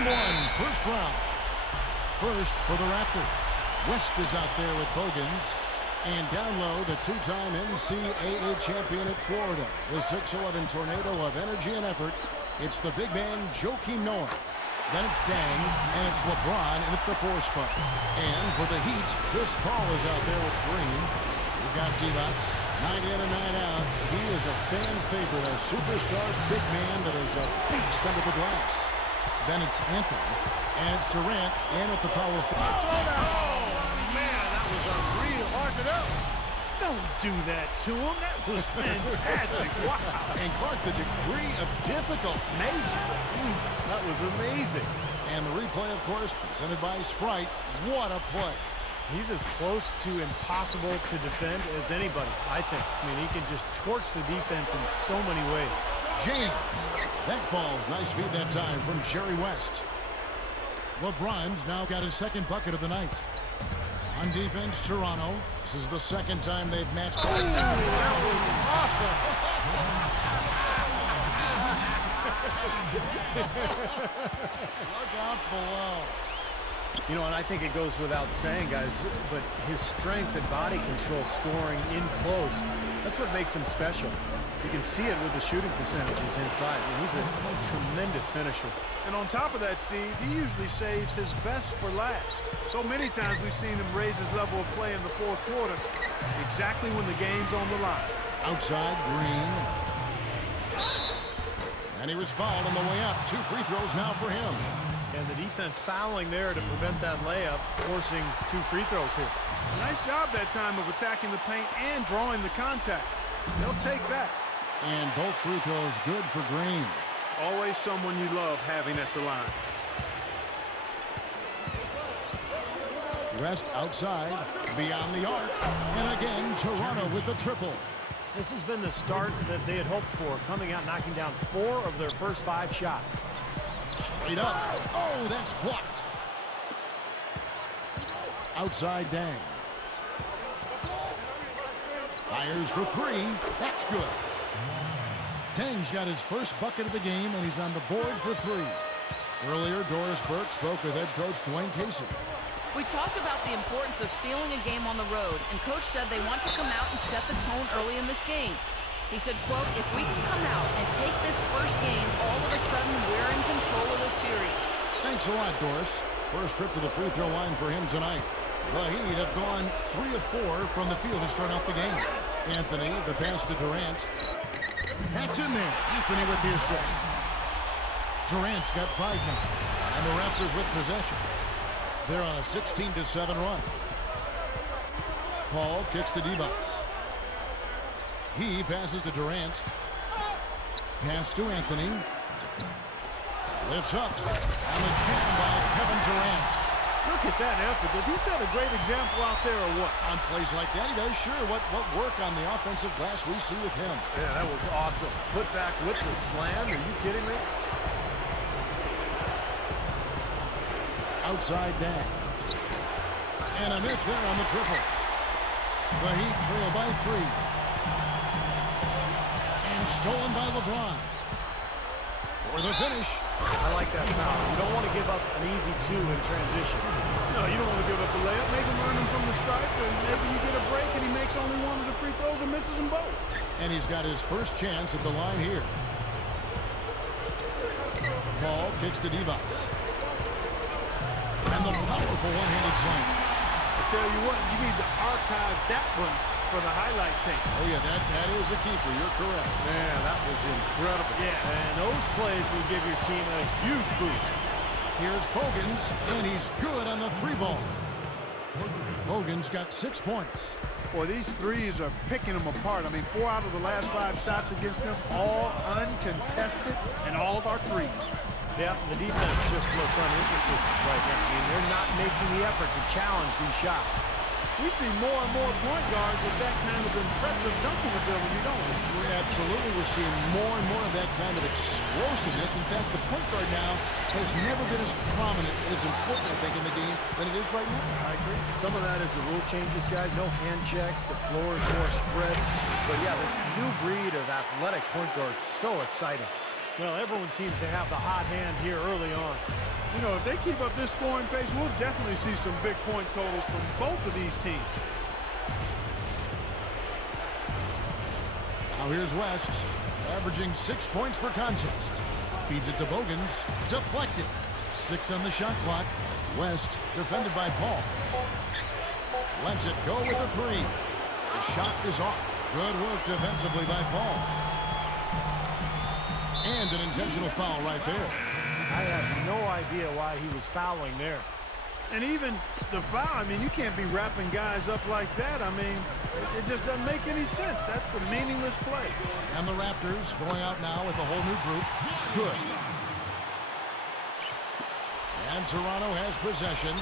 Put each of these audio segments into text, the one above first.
Game one, first round. First for the Raptors. West is out there with Bogans. And down low, the two-time NCAA champion at Florida. The 6'11 tornado of energy and effort. It's the big man, Joakim Noah. Then it's Dang, and it's LeBron at the 4 spot. And for the Heat, Chris Paul is out there with Green. We've got Divac, 9 in and 9 out. He is a fan favorite, a superstar big man that is a beast under the glass. Then it's Anthony, and it's Durant, and at the power forward. Oh, man, that was unreal. Mark it up. Don't do that to him. That was fantastic. Wow. And Clark, the degree of difficulty. Major. That was amazing. And the replay, of course, presented by Sprite. What a play. He's as close to impossible to defend as anybody, I think. I mean, he can just torch the defense in so many ways. James. That falls. Nice feed that time from Jerry West. LeBron's now got his second bucket of the night. On defense, Toronto. This is the second time they've matched. Oh, that was awesome. Look out below. You know, and I think it goes without saying, guys, but his strength and body control scoring in close, that's what makes him special. You can see it with the shooting percentages inside. I mean, he's a tremendous finisher. And on top of that, Steve, he usually saves his best for last. So many times we've seen him raise his level of play in the fourth quarter, exactly when the game's on the line. Outside, Green. And he was fouled on the way up. 2 free throws now for him. And the defense fouling there to prevent that layup, forcing 2 free throws here. Nice job that time of attacking the paint and drawing the contact. They'll take that. And both free throws good for Green. Always someone you love having at the line. West outside, beyond the arc. And again, Toronto with the triple. This has been the start that they had hoped for, coming out knocking down 4 of their first 5 shots. Straight up. Oh, that's blocked. Outside Dang. Fires for 3. That's good. Dang's got his first bucket of the game, and he's on the board for 3. Earlier, Doris Burke spoke with head coach Dwayne Casey. We talked about the importance of stealing a game on the road, and Coach said they want to come out and set the tone early in this game. He said, quote, if we can come out and take this first game, all of a sudden we're in control of the series. Thanks a lot, Doris. First trip to the free throw line for him tonight. The Heat have gone 3 of 4 from the field to start off the game. Anthony, the pass to Durant. That's in there. Anthony with the assist. Durant's got 5 now. And the Raptors with possession. They're on a 16-7 run. Paul kicks to Divac. He passes to Durant. Pass to Anthony. Lifts up. And the jam by Kevin Durant. Look at that effort. Does he set a great example out there or what? On plays like that, he does. Sure, what work on the offensive glass we see with him. Yeah, that was awesome. Put back with the slam. Are you kidding me? Outside Dang. And a miss there on the triple. The Heat trail by 3. And stolen by LeBron. For the finish. I like that foul. You don't want to give up an easy 2 in transition. No, you don't want to give up a layup. Make him earn them from the stripe, and maybe you get a break and he makes only 1 of the free throws and misses them both. And he's got his first chance at the line here. Paul kicks to Divac. And the powerful one-handed slam. I tell you what, you need to archive that one for the highlight tape. Oh, yeah, that is a keeper. You're correct. Man, that was incredible. Yeah. And those plays will give your team a huge boost. Here's Bogans, and he's good on the 3 ball. Bogans got 6 points. Boy, these threes are picking them apart. I mean, 4 out of the last 5 shots against them, all uncontested, and all of our threes. Yeah, the defense just looks uninterested right now. I mean, they're not making the effort to challenge these shots. We see more and more point guards with that kind of impressive dunking ability, don't we? Absolutely. We're seeing more and more of that kind of explosiveness. In fact, the point guard now has never been as prominent and as important, I think, in the game than it is right now. I agree. Some of that is the rule changes, guys. No hand checks. The floor is more spread. But, yeah, this new breed of athletic point guard is so exciting. Well, everyone seems to have the hot hand here early on. We You know, if they keep up this scoring pace, we'll definitely see some big point totals from both of these teams. Now here's West, averaging 6 points per contest. Feeds it to Bogans. Deflected. 6 on the shot clock. West defended by Paul. Lets it go with a 3. The shot is off. Good work defensively by Paul. And an intentional foul right there. I have no idea why he was fouling there. And even the foul, I mean, you can't be wrapping guys up like that. I mean, it just doesn't make any sense. That's a meaningless play. And the Raptors going out now with a whole new group. Good. And Toronto has possession.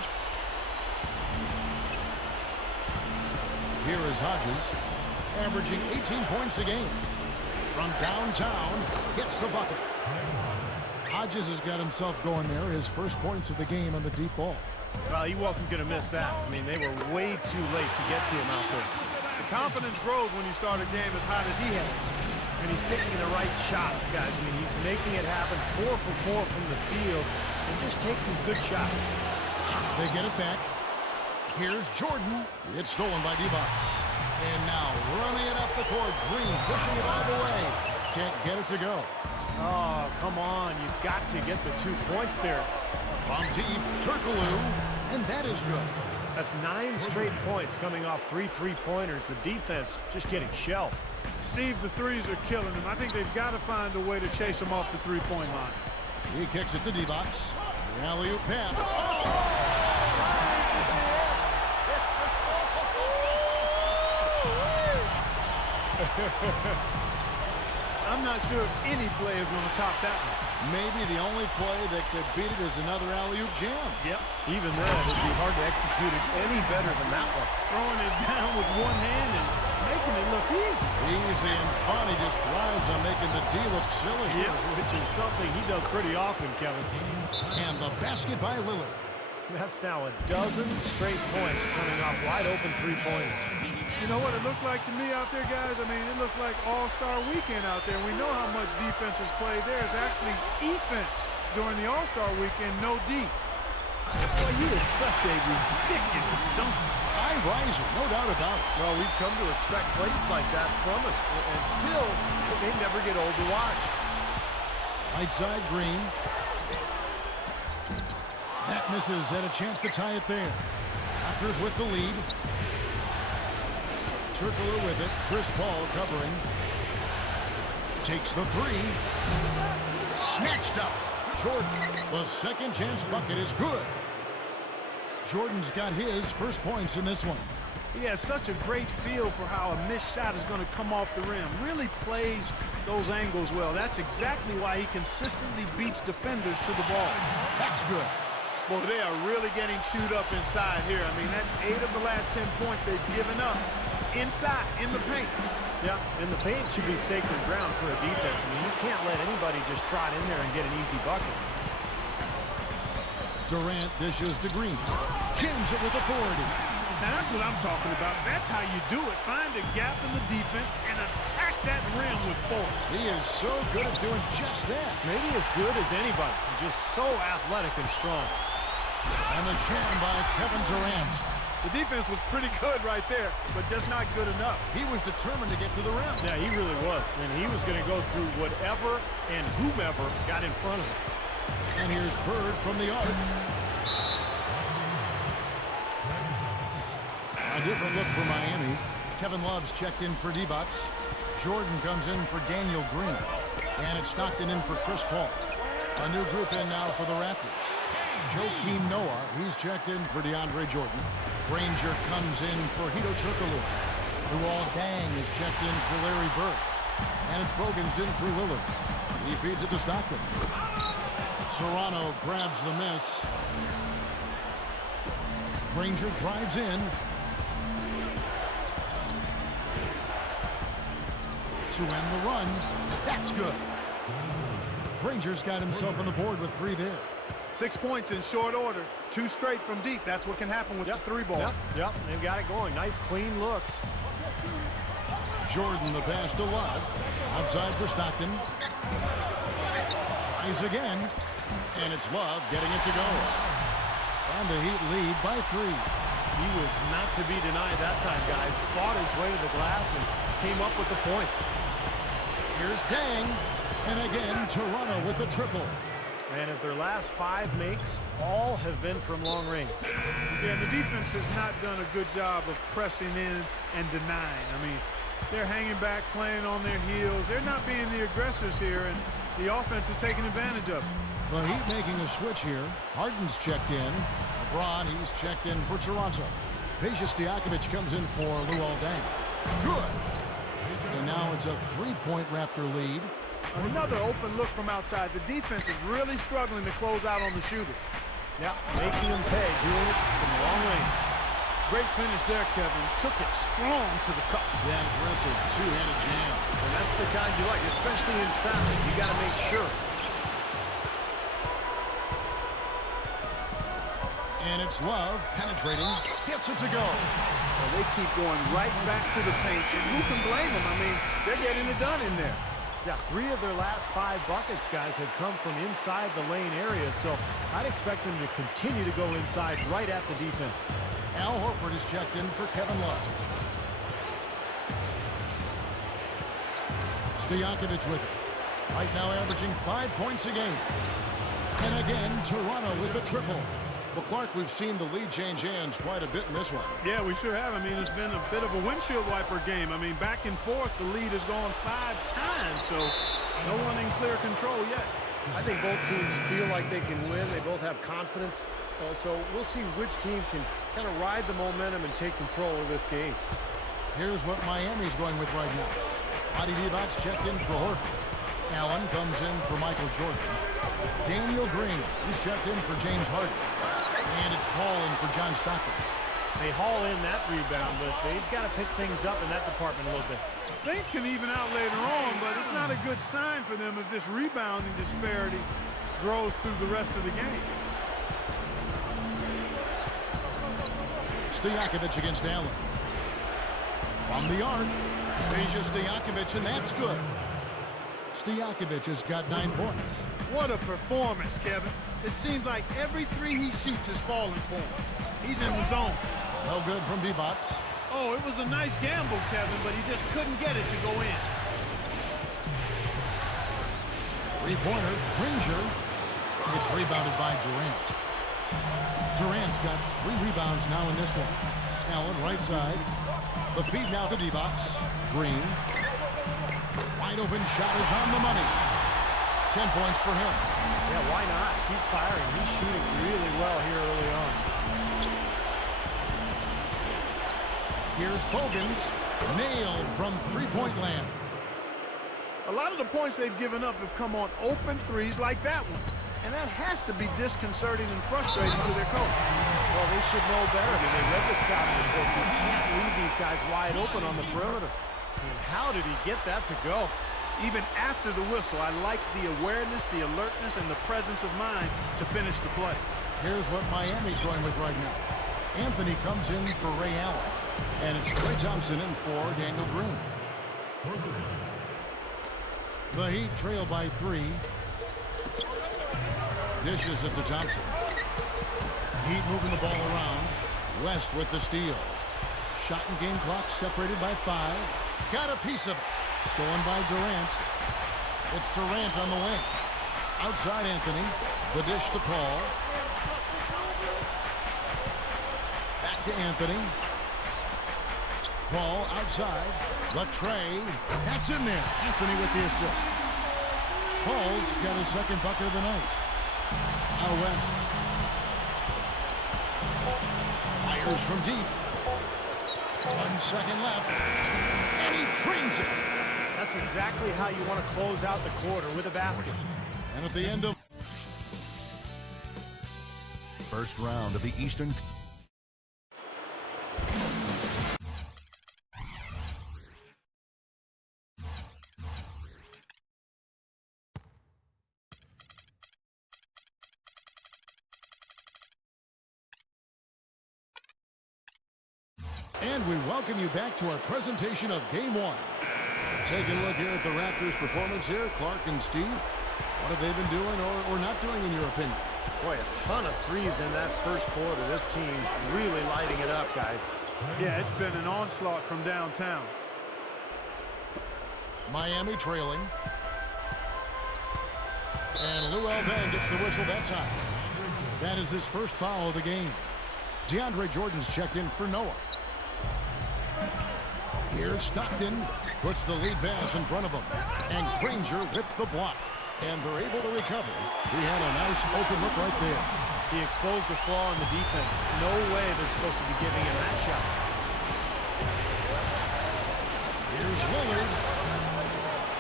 Here is Hodges, averaging 18 points a game. From downtown, gets the bucket. Hodges has got himself going there. His first points of the game on the deep ball. Well, he wasn't going to miss that. I mean, they were way too late to get to him out there. The confidence grows when you start a game as hot as he has. And he's picking the right shots, guys. I mean, he's making it happen 4 for 4 from the field and just taking good shots. They get it back. Here's Jordan. It's stolen by Divac. And now running it up the court. Green pushing it all the way. Can't get it to go. Oh, come on. You've got to get the 2 points there. From deep, Turkoglu. And that is good. That's 9 straight points coming off 3 3-pointers. The defense just getting shelled. Steve, the threes are killing him. I think they've got to find a way to chase him off the three-point line. He kicks it to Divac. Alley-oop pass. I'm not sure if any play is going to top that one. Maybe the only play that could beat it is another alley-oop jam. Yep. Even then, it'd be hard to execute it any better than that one. Throwing it down with one hand and making it look easy. Easy, and Fonny just thrives on making the D look silly. Yeah, which is something he does pretty often, Kevin. And the basket by Lillard. That's now a dozen straight points coming off wide-open three-pointers. You know what it looks like to me out there, guys? I mean, it looks like All-Star Weekend out there. We know how much defense is played. There's actually defense during the All-Star Weekend, no D. Boy, he is such a ridiculous dunker. High riser, no doubt about it. Well, we've come to expect plays like that from him. And still, they never get old to watch. Right side, Green. That misses, and a chance to tie it there. Raptors with the lead. Turkoglu with it. Chris Paul covering. Takes the 3. Snatched up. Jordan. The second chance bucket is good. Jordan's got his first points in this one. He has such a great feel for how a missed shot is going to come off the rim. Really plays those angles well. That's exactly why he consistently beats defenders to the ball. That's good. Boy, they are really getting chewed up inside here. I mean, that's 8 of the last 10 points they've given up inside, in the paint. Yeah, and the paint should be sacred ground for a defense. I mean, you can't let anybody just trot in there and get an easy bucket. Durant dishes to Green. Jams it with authority. Now, that's what I'm talking about. That's how you do it. Find a gap in the defense and attack that rim with force. He is so good at doing just that. Maybe as good as anybody. Just so athletic and strong. And the jam by Kevin Durant. The defense was pretty good right there, but just not good enough. He was determined to get to the rim. Yeah, he really was. And he was going to go through whatever and whomever got in front of him. And here's Bird from the arc. A different look for Miami. Kevin Love's checked in for Divac. Jordan comes in for Daniel Green. And it's Stockton in for Chris Paul. A new group in now for the Raptors. Joakim Noah, he's checked in for DeAndre Jordan. Granger comes in for Hito Turkoglu. Luol Deng is checked in for Larry Bird. And it's Bogans in for Lillard. He feeds it to Stockton. Toronto grabs the miss. Granger drives in. To end the run. That's good. Granger's got himself on the board with 3 there. 6 points in short order. 2 straight from deep. That's what can happen with the 3-ball. Yep, they've got it going. Nice, clean looks. Jordan, the pass to Love. Outside for Stockton. Tries again. And it's Love getting it to go. And the Heat lead by 3. He was not to be denied that time, guys. Fought his way to the glass and came up with the points. Here's Dang. And again, Toronto with the triple. And if their last 5 makes, all have been from long range. Yeah, the defense has not done a good job of pressing in and denying. I mean, they're hanging back, playing on their heels. They're not being the aggressors here, and the offense is taking advantage of it. The Heat making a switch here. Harden's checked in. LeBron, he's checked in for Toronto. Peja Stojakovic comes in for Luol Deng. Good. And now it's a 3-point Raptor lead. Another open look from outside. The defense is really struggling to close out on the shooters. Yeah, making them pay, doing it from long range. Great finish there, Kevin. Took it strong to the cup. Yeah, aggressive two-handed jam. And that's the kind you like, especially in traffic. You got to make sure. And it's Love penetrating. Gets it to go. Well, they keep going right back to the paint. And who can blame them? I mean, they're getting it done in there. Yeah, 3 of their last 5 buckets, guys, have come from inside the lane area, so I'd expect them to continue to go inside right at the defense. Al Horford is checked in for Kevin Love. Stojakovic with it. Right now averaging 5 points a game. And again, Toronto with the triple. Well, Clark, we've seen the lead change hands quite a bit in this one. Yeah, we sure have. I mean, it's been a bit of a windshield wiper game. I mean, back and forth, the lead has gone 5 times, so no one in clear control yet. I think both teams feel like they can win. They both have confidence. So we'll see which team can kind of ride the momentum and take control of this game. Here's what Miami's going with right now. Adi Divac's checked in for Horford. Allen comes in for Michael Jordan. Daniel Green is checked in for James Harden. And it's Paul in for John Stockton. They haul in that rebound, but they've got to pick things up in that department a little bit. Things can even out later on, but it's not a good sign for them if this rebounding disparity grows through the rest of the game. Stojakovic against Allen. From the arc, Peja Stojakovic, and that's good. Stojakovic has got 9 points. What a performance, Kevin. It seems like every 3 he shoots is falling for him. He's in the zone. No good from Divac. Oh, it was a nice gamble, Kevin, but he just couldn't get it to go in. 3-pointer, Granger. It's rebounded by Durant. Durant's got 3 rebounds now in this one. Allen, right side. The feed now to Divac. Green. Wide open shot is on the money. 10 points for him. Yeah, why not? Keep firing. He's shooting really well here early on. Here's Bogans. Nailed from 3-point land. A lot of the points they've given up have come on open threes like that one. And that has to be disconcerting and frustrating to their coach. Well, they should know better. I mean, they read the scouting report. You can't leave these guys wide open on the perimeter. And how did he get that to go? Even after the whistle, I like the awareness, the alertness, and the presence of mind to finish the play. Here's what Miami's going with right now. Anthony comes in for Ray Allen. And it's Klay Thompson in for Daniel Green. The Heat trail by 3. Dishes it to Thompson. Heat moving the ball around. West with the steal. Shot and game clock separated by 5. Got a piece of it. Stolen by Durant. It's Durant on the wing. Outside Anthony. The dish to Paul. Back to Anthony. Paul outside. The tray. That's in there. Anthony with the assist. Paul's got his second bucket of the night. Out west. Fires from deep. 1 second left. And he drains it. That's exactly how you want to close out the quarter, with a basket. And at the end of first round of the Eastern. And we welcome you back to our presentation of Game 1. Taking a look here at the Raptors' performance here, Clark and Steve. What have they been doing or not doing, in your opinion? Boy, a ton of threes in that first quarter. This team really lighting it up, guys. Yeah, it's been an onslaught from downtown. Miami trailing. And Lillard gets the whistle that time. That is his first foul of the game. DeAndre Jordan's checked in for Noah. Here's Stockton. Puts the lead pass in front of him. And Granger with the block. And they're able to recover. He had a nice open look right there. He exposed a flaw in the defense. No way they're supposed to be giving him that shot. Here's Lillard.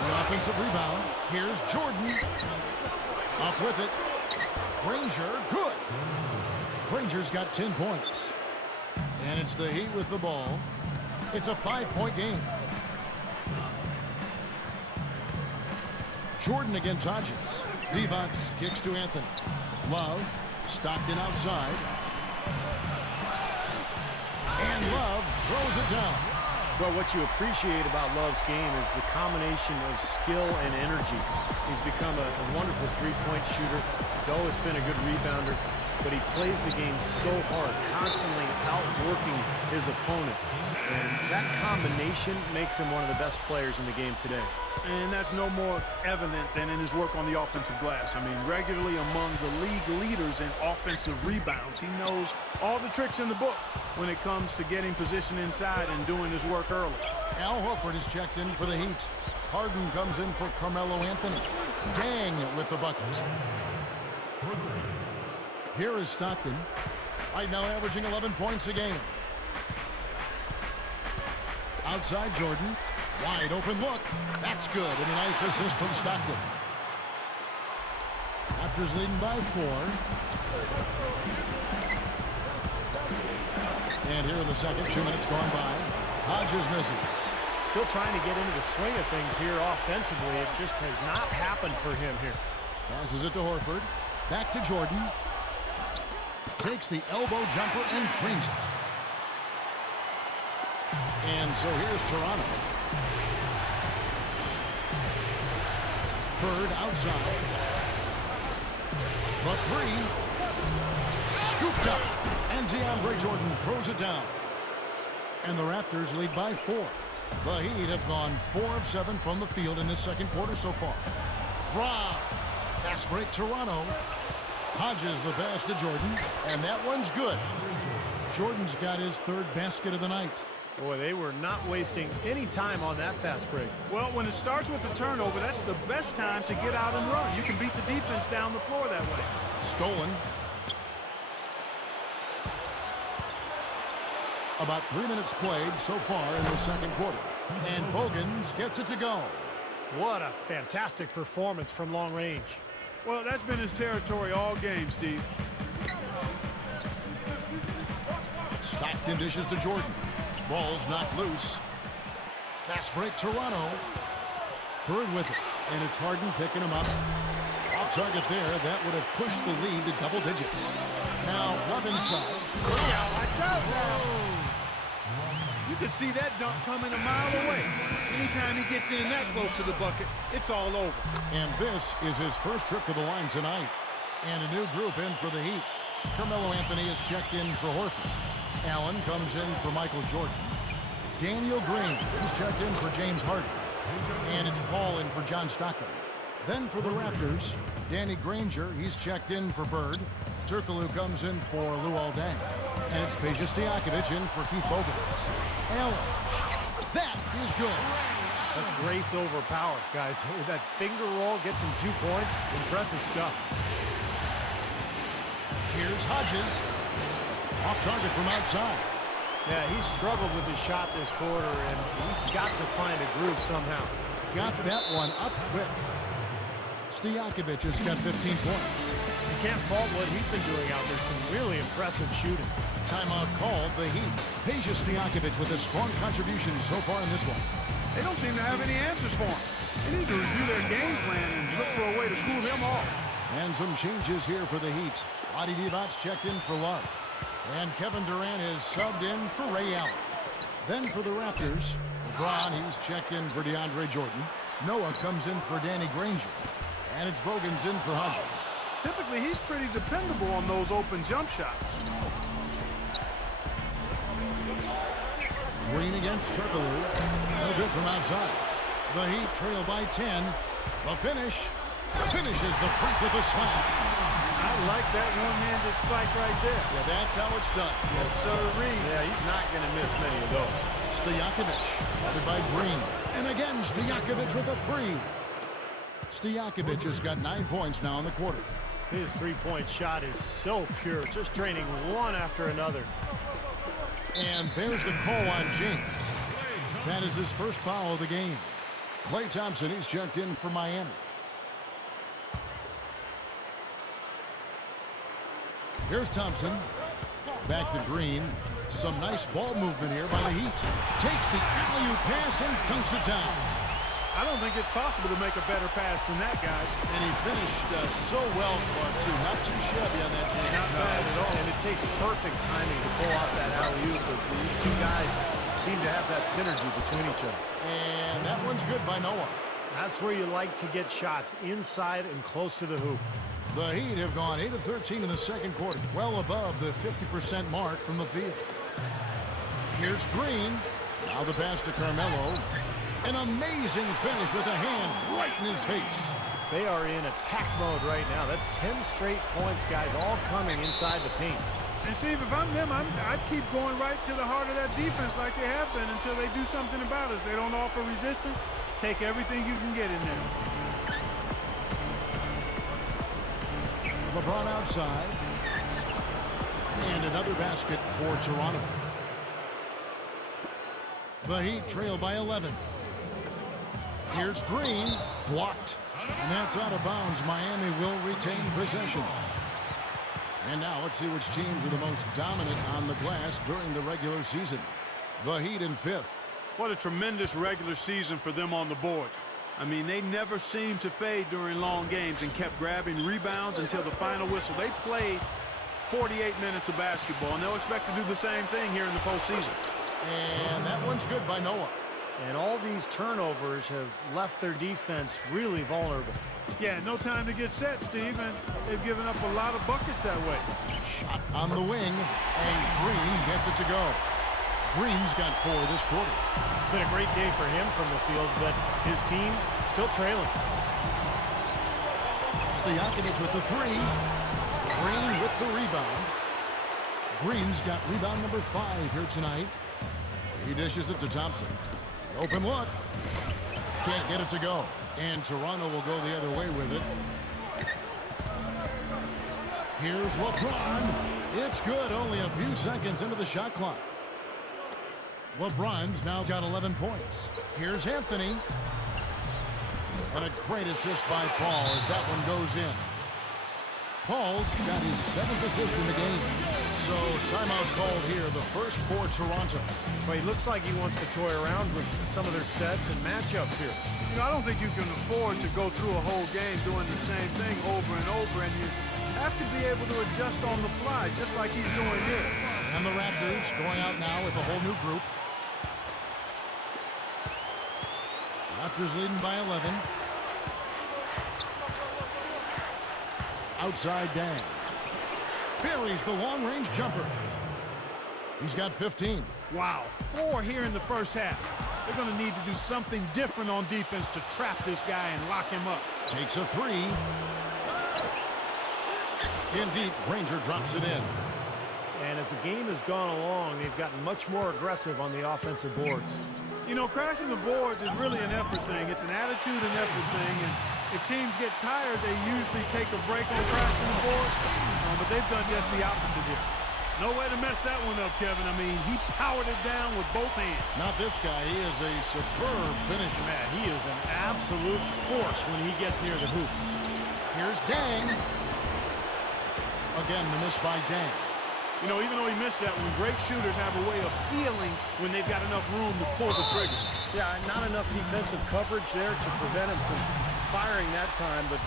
The offensive rebound. Here's Jordan. Up with it. Granger, good. Granger's got 10 points. And it's the Heat with the ball. It's a 5-point game. Jordan against Hodges. Divac kicks to Anthony. Love. Stockton outside. And Love throws it down. Well, what you appreciate about Love's game is the combination of skill and energy. He's become a wonderful three-point shooter. He's always been a good rebounder, but he plays the game so hard, constantly outworking his opponent. And that combination makes him one of the best players in the game today. And that's no more evident than in his work on the offensive glass. I mean, regularly among the league leaders in offensive rebounds. He knows all the tricks in the book when it comes to getting position inside and doing his work early. Al Horford is checked in for the Heat. Harden comes in for Carmelo Anthony. Dang with the bucket. Here is Stockton. Right now averaging 11 points a game. Outside Jordan. Wide open look. That's good. And a nice assist from Stockton. Raptors leading by 4. And here in the second, 2 minutes gone by. Hodges misses. Still trying to get into the swing of things here offensively. It just has not happened for him here. Passes it to Horford. Back to Jordan. Takes the elbow jumper and drains it. And so here's Toronto. Bird outside. The 3. Scooped up. And DeAndre Jordan throws it down. And the Raptors lead by 4. The Heat have gone 4 of 7 from the field in this second quarter so far. Rob. Fast break Toronto. Hodges the pass to Jordan. And that one's good. Jordan's got his 3rd basket of the night. Boy, they were not wasting any time on that fast break. Well, when it starts with a turnover, that's the best time to get out and run. You can beat the defense down the floor that way. Stolen. About 3 minutes played so far in the second quarter. And Bogans gets it to go. What a fantastic performance from long range. Well, that's been his territory all game, Steve. Stockton dishes to Jordan. Ball's knocked loose. Fast break Toronto. Bird with it. And it's Harden picking him up. Off target there. That would have pushed the lead to double digits. Now Love inside. Watch out now. You can see that dunk coming a mile away. Anytime he gets in that close to the bucket, it's all over. And this is his first trip to the line tonight. And a new group in for the Heat. Carmelo Anthony is checked in for Horford. Allen comes in for Michael Jordan. Daniel Green, he's checked in for James Harden. And it's Paul in for John Stockton. Then for the Raptors, Danny Granger, he's checked in for Bird. Turkoglu comes in for Luol Deng. And it's Peja Stojakovic in for Keith Bogans. Allen, that is good. That's grace over power, guys. With that finger roll, gets him 2 points. Impressive stuff. Here's Hodges. Off target from outside. Yeah, he's struggled with his shot this quarter, and he's got to find a groove somehow. Got that one up quick. Stojakovic has got 15 points. You can't fault what he's been doing out there. Some really impressive shooting. Timeout called the Heat. Peja Stojakovic with a strong contribution so far in this one. They don't seem to have any answers for him. They need to review their game plan and look for a way to cool him off. And some changes here for the Heat. Adi Divac checked in for Love. And Kevin Durant is subbed in for Ray Allen. Then for the Raptors, LeBron, he's checked in for DeAndre Jordan. Noah comes in for Danny Granger. And it's Bogans in for Hodges. Typically, he's pretty dependable on those open jump shots. Green against Turkoglu. No good from outside. The Heat trail by 10. The finish. Finishes the break with a slam. I like that one-handed spike right there. Yeah, that's how it's done. Yes, sir-ree. Yeah, he's not going to miss many of those. Stojakovic, guarded by Green. And again, Stojakovic with a three. Stojakovic has got 9 points now in the quarter. His three-point shot is so pure, just draining one after another. And there's the call on James. That is his first foul of the game. Klay Thompson, he's checked in for Miami. Here's Thompson. Back to Green. Some nice ball movement here by the Heat. Takes the alley-oop pass and dunks it down. I don't think it's possible to make a better pass than that, guys. And he finished so well, Clark, too. Not too shabby on that, James. Not bad at all. And it takes perfect timing to pull off that alley-oop. But these two guys seem to have that synergy between each other. And that one's good by Noah. That's where you like to get shots, inside and close to the hoop. The Heat have gone 8 of 13 in the second quarter, well above the 50% mark from the field. Here's Green. Now the pass to Carmelo. An amazing finish with a hand right in his face. They are in attack mode right now. That's 10 straight points, guys, all coming inside the paint. And, Steve, if I'm them, I'd keep going right to the heart of that defense like they have been until they do something about it. If they don't offer resistance, take everything you can get in there. LeBron outside. And another basket for Toronto. The Heat trail by 11. Here's Green. Blocked. And that's out of bounds. Miami will retain possession. And now let's see which teams are the most dominant on the glass during the regular season. The Heat in 5th. What a tremendous regular season for them on the board. I mean, they never seemed to fade during long games and kept grabbing rebounds until the final whistle. They played 48 minutes of basketball, and they'll expect to do the same thing here in the postseason. And that one's good by Noah. And all these turnovers have left their defense really vulnerable. Yeah, no time to get set, Steve, and they've given up a lot of buckets that way. Shot on the wing, and Green gets it to go. Green's got 4 this quarter. It's been a great day for him from the field, but his team still trailing. Stojakovic with the 3. Green with the rebound. Green's got rebound number 5 here tonight. He dishes it to Thompson. Open look. Can't get it to go. And Toronto will go the other way with it. Here's LeBron. It's good. Only a few seconds into the shot clock. LeBron's now got 11 points. Here's Anthony. And a great assist by Paul as that one goes in. Paul's got his 7th assist in the game. So timeout called here, the first for Toronto. Well, he looks like he wants to toy around with some of their sets and matchups here. You know, I don't think you can afford to go through a whole game doing the same thing over and over, and you have to be able to adjust on the fly, just like he's doing here. And the Raptors going out now with a whole new group. Raptors leading by 11. Outside Dan. Buries the long-range jumper. He's got 15. Wow, 4 here in the first half. They're going to need to do something different on defense to trap this guy and lock him up. Takes a 3. In deep, Granger drops it in. And as the game has gone along, they've gotten much more aggressive on the offensive boards. You know, crashing the boards is really an effort thing. It's an attitude and effort thing. And if teams get tired, they usually take a break on crashing the boards. But they've done just the opposite here. No way to mess that one up, Kevin. I mean, he powered it down with both hands. Not this guy. He is a superb finisher. Man, he is an absolute force when he gets near the hoop. Here's Dang. Again, the miss by Dang. You know, even though he missed that one, great shooters have a way of feeling when they've got enough room to pull the trigger. Yeah, not enough defensive coverage there to prevent him from firing that time, but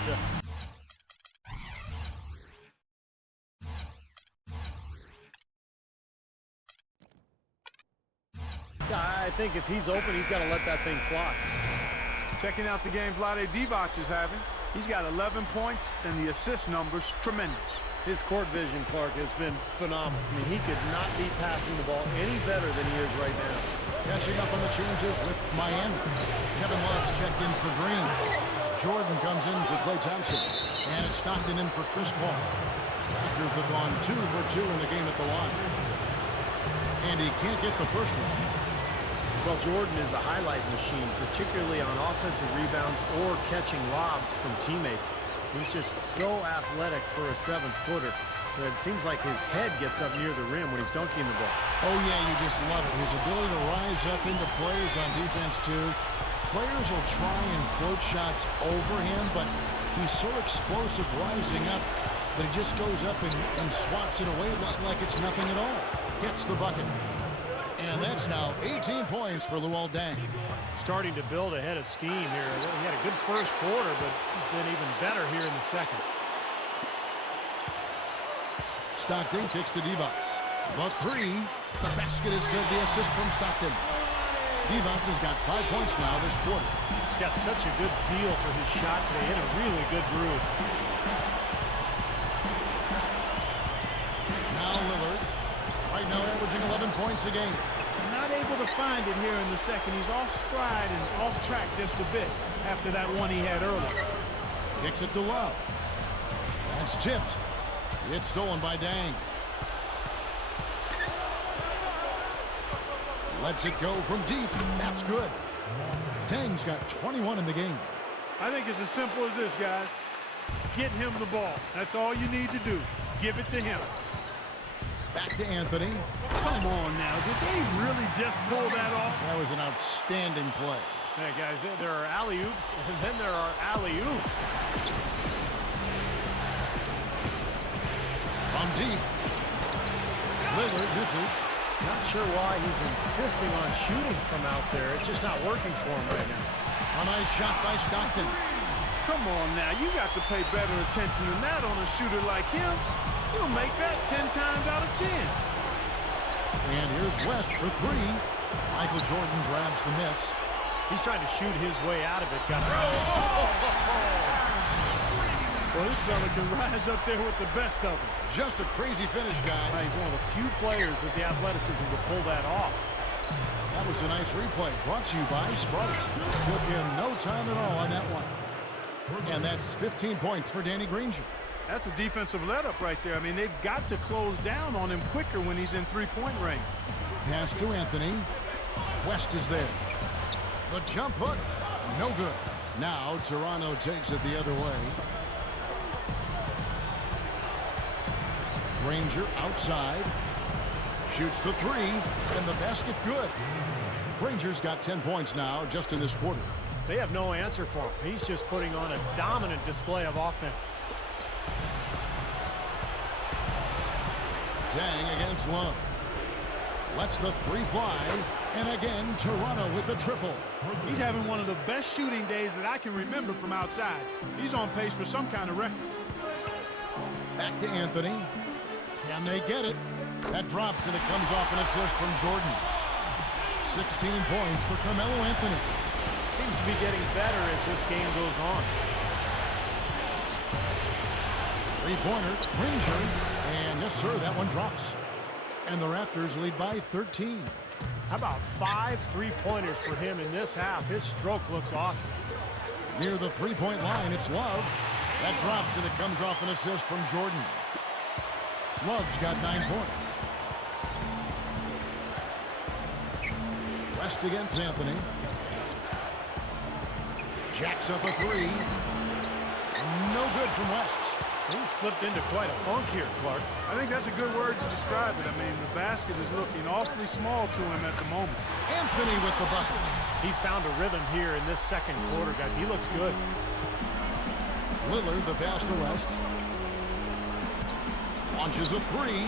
I think if he's open, he's got to let that thing fly. Checking out the game Vlade Divac is having. He's got 11 points, and the assist numbers tremendous. His court vision, Clark, has been phenomenal. I mean, he could not be passing the ball any better than he is right now. Catching up on the changes with Miami. Kevin Love's checked in for Green. Jordan comes in for Klay Thompson. And it's Stockton in for Chris Paul. Raptors have gone 2 for 2 in the game at the line. And he can't get the first one. Well, Jordan is a highlight machine, particularly on offensive rebounds or catching lobs from teammates. He's just so athletic for a 7-footer. It seems like his head gets up near the rim when he's dunking the ball. Oh, yeah, you just love it. His ability to rise up into plays on defense, too. Players will try and float shots over him, but he's so explosive rising up that he just goes up and swats it away like it's nothing at all. Gets the bucket. And that's now 18 points for Luol Deng. Starting to build a head of steam here. He had a good first quarter, but he's been even better here in the second. Stockton kicks to Divac. The three. The basket is good. The assist from Stockton. Divac has got 5 points now this quarter. Got such a good feel for his shot today. In a really good groove. Now Lillard. Right now averaging 11 points a game. Not able to find it here in the second. He's off stride and off track just a bit after that one he had earlier. Kicks it to Love. That's tipped. It's stolen by Deng. Lets it go from deep. That's good. Deng's got 21 in the game. I think it's as simple as this, guys. Get him the ball. That's all you need to do. Give it to him. Back to Anthony. Come on now. Did they really just pull that off? That was an outstanding play. Hey, guys, there are alley-oops, and then there are alley-oops. From deep. Lillard misses. Not sure why he's insisting on shooting from out there. It's just not working for him right now. A nice shot by Stockton. Come on now. You got to pay better attention than that on a shooter like him. He'll make that 10 times out of 10. And here's West for three. Michael Jordan grabs the miss. He's trying to shoot his way out of it. Got it. Well, this fella can rise up there with the best of them. Just a crazy finish, guys. He's one of the few players with the athleticism to pull that off. That was a nice replay. Brought to you by Sparks. Took him no time at all on that one. And that's 15 points for Danny Granger. That's a defensive let-up right there. I mean, they've got to close down on him quicker when he's in three-point range. Pass to Anthony. West is there. The jump hook, no good. Now Toronto takes it the other way. Granger outside. Shoots the three, and the basket good. Granger's got 10 points now just in this quarter. They have no answer for him. He's just putting on a dominant display of offense. Deng against Love. Lets the three fly. And again, Toronto with the triple. He's having one of the best shooting days that I can remember from outside. He's on pace for some kind of record. Back to Anthony. Can they get it? That drops, and it comes off an assist from Jordan. 16 points for Carmelo Anthony. Seems to be getting better as this game goes on. Three-pointer, Granger. And yes, sir, that one drops. And the Raptors lead by 13. How about 5 3-pointers for him in this half? His stroke looks awesome. Near the three-point line, it's Love. That drops, and it comes off an assist from Jordan. Love's got 9 points. West against Anthony. Jacks up a three. No good from West. He slipped into quite a funk here, Clark. I think that's a good word to describe it. I mean, the basket is looking awfully small to him at the moment. Anthony with the bucket. He's found a rhythm here in this second quarter, guys. He looks good. Lillard, the pass to West. Launches a three.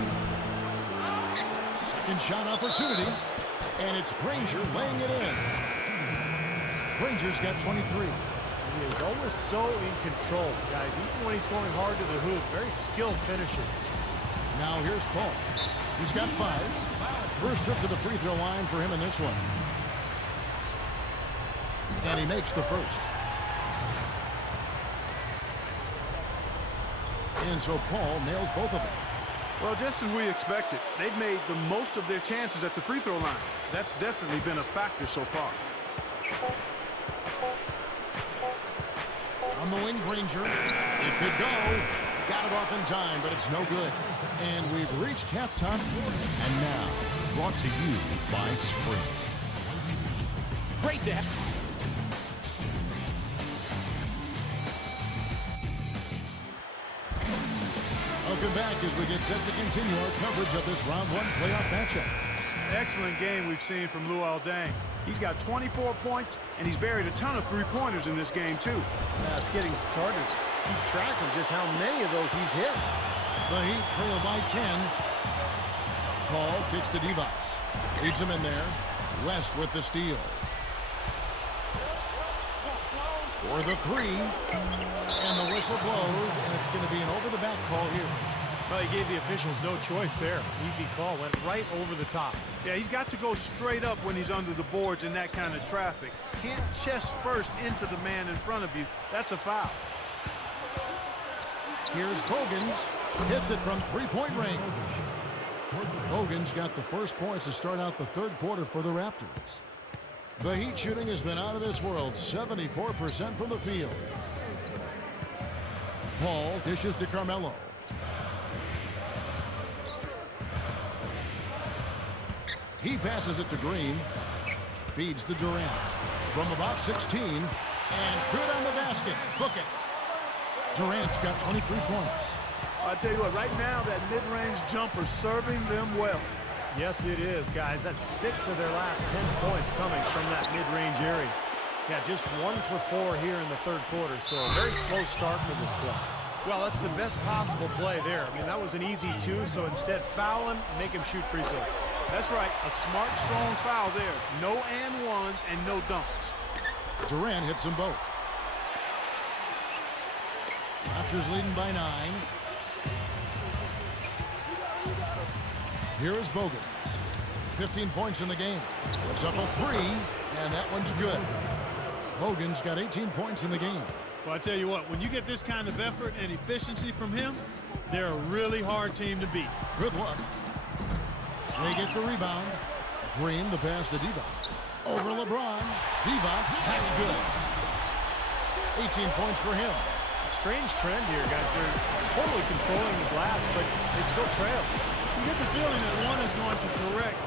Second shot opportunity. And it's Granger laying it in. Granger's got 23. He is always so in control, guys. Even when he's going hard to the hoop, very skilled finisher. Now here's Paul. He's got 5. First trip to the free throw line for him in this one. And he makes the first. And so Paul nails both of them. Well, just as we expected, they've made the most of their chances at the free throw line. That's definitely been a factor so far. On the wing, Granger. It could go. Got it off in time, but it's no good. And we've reached halftime. And now, brought to you by Sprint. Great to have. Welcome back as we get set to continue our coverage of this round one playoff matchup. Excellent game we've seen from Luol Deng. He's got 24 points, and he's buried a ton of three-pointers in this game, too. Yeah, it's hard to keep track of just how many of those he's hit. The Heat trail by 10. Paul kicks to Divac. Leads him in there. West with the steal. For the three. And the whistle blows, and it's going to be an over-the-back call here. Well, he gave the officials no choice there. Easy call. Went right over the top. Yeah, he's got to go straight up when he's under the boards in that kind of traffic. Can't chest first into the man in front of you. That's a foul. Here's Bogans. Hits it from three-point range. Bogans got the first points to start out the third quarter for the Raptors. The Heat shooting has been out of this world, 74% from the field. Paul dishes to Carmelo. He passes it to Green. Feeds to Durant. From about 16. And good on the basket. Book it. Durant's got 23 points. I'll tell you what, right now, that mid-range jumper serving them well. Yes, it is, guys. That's 6 of their last 10 points coming from that mid-range area. Yeah, just 1 for 4 here in the third quarter, so a very slow start for this club. Well, that's the best possible play there. I mean, that was an easy 2, so instead foul him, make him shoot free throws. That's right, a smart, strong foul there. No and ones and no dunks. Durant hits them both. Raptors leading by 9. Here is Bogans. 15 points in the game. Puts up a 3, and that one's good. Bogans got 18 points in the game. Well, I tell you what, when you get this kind of effort and efficiency from him, they're a really hard team to beat. Good luck. They get the rebound. Green, the pass to Divac. Over LeBron. Divac, that's good. 18 points for him. Strange trend here, guys. They're totally controlling the glass, but they still trail. You get the feeling that one is going to correct.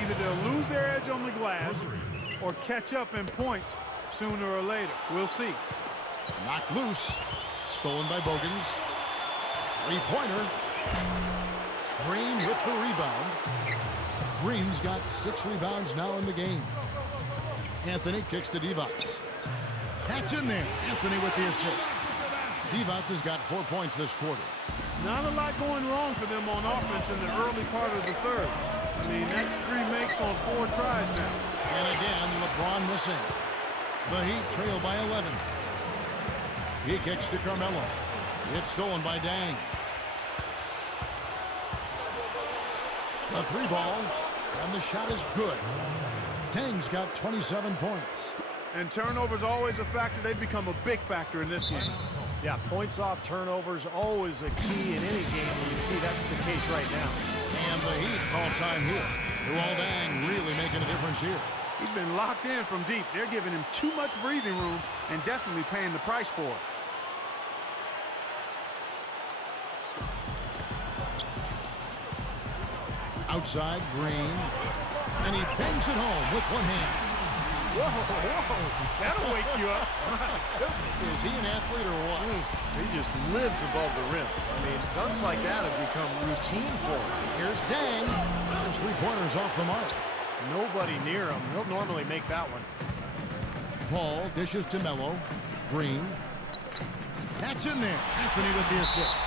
Either they'll lose their edge on the glass or catch up in points sooner or later. We'll see. Knocked loose. Stolen by Bogans. Three-pointer. Green with the rebound. Green's got 6 rebounds now in the game. Anthony kicks to Divac. That's in there. Anthony with the assist. Divac has got 4 points this quarter. Not a lot going wrong for them on offense in the early part of the third. I mean, that's 3 makes on 4 tries now. And again, LeBron missing. The Heat trail by 11. He kicks to Carmelo. It's stolen by Deng. A 3-ball, and the shot is good. Deng's got 27 points. And turnovers always a factor. They've become a big factor in this game. Yeah, points off turnovers, always a key in any game, and you see that's the case right now. And the Heat call time here. Luol Deng really making a difference here. He's been locked in from deep. They're giving him too much breathing room and definitely paying the price for it. Outside, Green. And he bangs it home with one hand. Whoa, that'll wake you up. Is he an athlete or what? He just lives above the rim. I mean, dunks like that have become routine for him. Here's Deng. There's 3-pointers off the mark. Nobody near him. He'll normally make that one. Paul dishes to Melo. Green. That's in there. Anthony with the assist.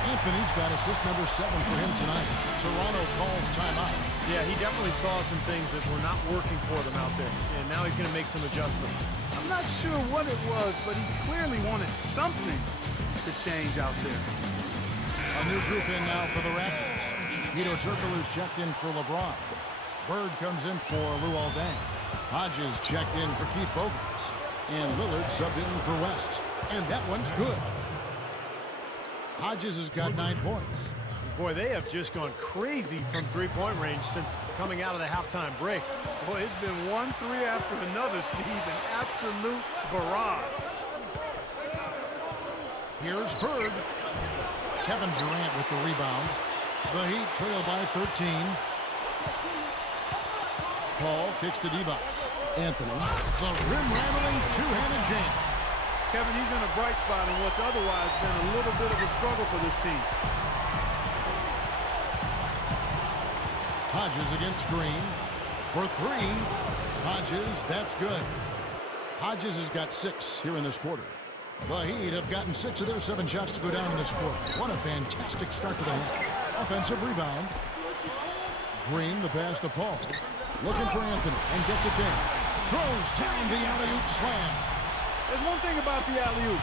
Anthony's got assist number 7 for him tonight. Toronto calls timeout. Yeah, he definitely saw some things that were not working for them out there, and now he's going to make some adjustments. I'm not sure what it was, but he clearly wanted something to change out there. A new group in now for the Raptors. Guido Turkoglu's checked in for LeBron. Bird comes in for Luol Deng. Hodges checked in for Keith Bogans. And Lillard subbed in for West. And that one's good. Hodges has got 9 points. Boy, they have just gone crazy from three-point range since coming out of the halftime break. Boy, it's been one three after another, Steve, an absolute barrage. Here's Bird. Kevin Durant with the rebound. The Heat trail by 13. Paul kicks to D-Bucks. Anthony, the rim-rattling two-handed jam. Kevin, he's been a bright spot in what's otherwise been a little bit of a struggle for this team. Hodges against Green. For 3. Hodges, that's good. Hodges has got 6 here in this quarter. The Heat have gotten 6 of their 7 shots to go down in this quarter. What a fantastic start to the half. Offensive rebound. Green, the pass to Paul. Looking for Anthony and gets it there. Throws down the alley-oop slam. There's one thing about the alley-oop.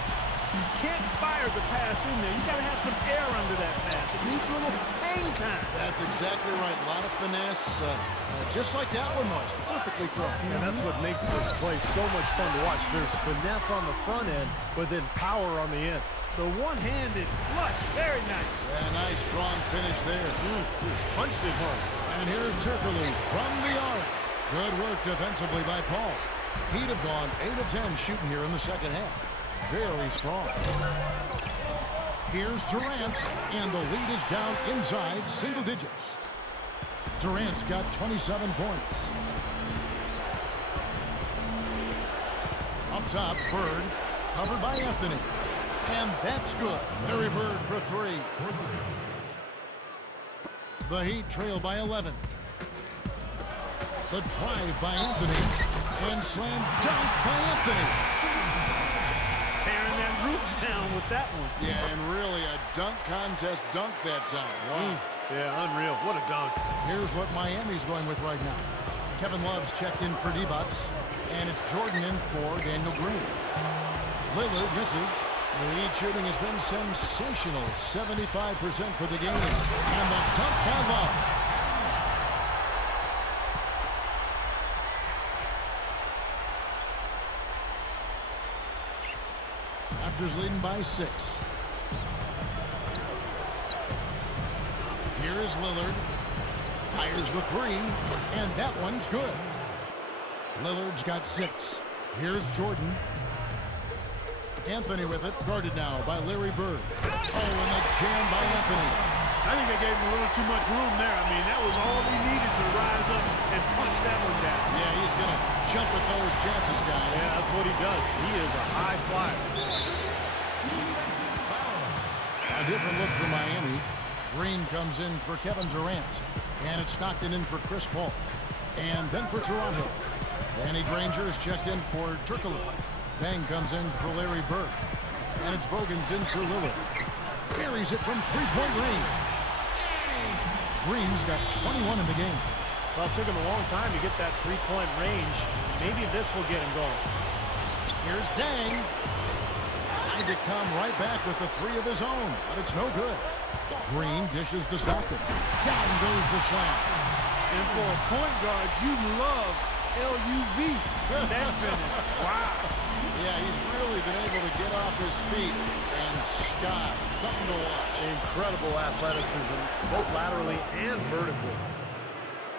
You can't fire the pass in there. You got to have some air under that pass. It needs a little hang time. That's exactly right. A lot of finesse, just like that one was. Perfectly thrown. And that's what makes the play so much fun to watch. There's finesse on the front end, but then power on the end. The one-handed flush. Very nice. A nice, strong finish there. Punched it home. And here's Turkoglu from the arc. Good work defensively by Paul. He'd have gone 8 of 10 shooting here in the second half. Very strong. Here's Durant, and the lead is down inside single digits. Durant's got 27 points. Up top, Bird, covered by Anthony. And that's good. Larry Bird for 3. The Heat trail by 11. The drive by Anthony. And slam dunk by Anthony. Tearing that roof down with that one. Yeah, and really a dunk contest dunk that time. Wow. Yeah, unreal. What a dunk. Here's what Miami's going with right now. Kevin Love's checked in for D-Bucks. And it's Jordan in for Daniel Green. Lillard misses. The Heat shooting has been sensational. 75% for the game. And the dunk by Love. Raptors leading by 6. Here's Lillard. Fires the 3. And that one's good. Lillard's got 6. Here's Jordan. Anthony with it. Guarded now by Larry Bird. Oh, and the jam by Anthony. I think they gave him a little too much room there. I mean, that was all he needed to rise up and punch that one down. Yeah, he's going to jump at those chances, guys. Yeah, that's what he does. He is a high flyer. A different look for Miami. Green comes in for Kevin Durant. And it's Stockton in for Chris Paul. And then for Toronto. Danny Granger is checked in for Turkoglu. Bang comes in for Larry Bird. And it's Bogan's in for Lillard. Carries it from three-point range. Green's got 21 in the game. Well, it took him a long time to get that three-point range. Maybe this will get him going. Here's Dang. Trying to come right back with the 3 of his own, but it's no good. Green dishes to Stockton. Down goes the slam. And for a point guard, you love LUV. That finish. Wow. Yeah, he's really been able to get off his feet and sky. Something to watch. Incredible athleticism, both laterally and vertically.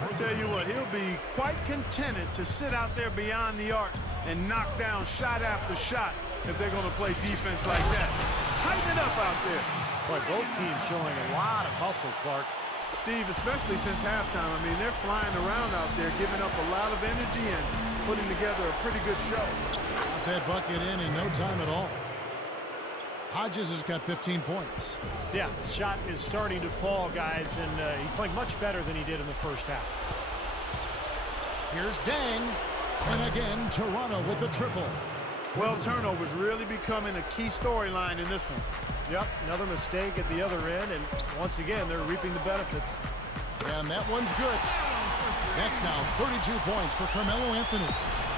I tell you what, he'll be quite contented to sit out there beyond the arc and knock down shot after shot if they're going to play defense like that. Tighten it up out there. Boy, both teams showing a lot of hustle, Clark. Steve, especially since halftime, I mean, they're flying around out there, giving up a lot of energy and putting together a pretty good show. Got that bucket in no time at all. Hodges has got 15 points. Yeah, the shot is starting to fall, guys, and he's playing much better than he did in the first half. Here's Dang. And again, Toronto with the triple. Well, turnovers really becoming a key storyline in this one. Yep, another mistake at the other end, and once again, they're reaping the benefits. And that one's good. That's now 32 points for Carmelo Anthony.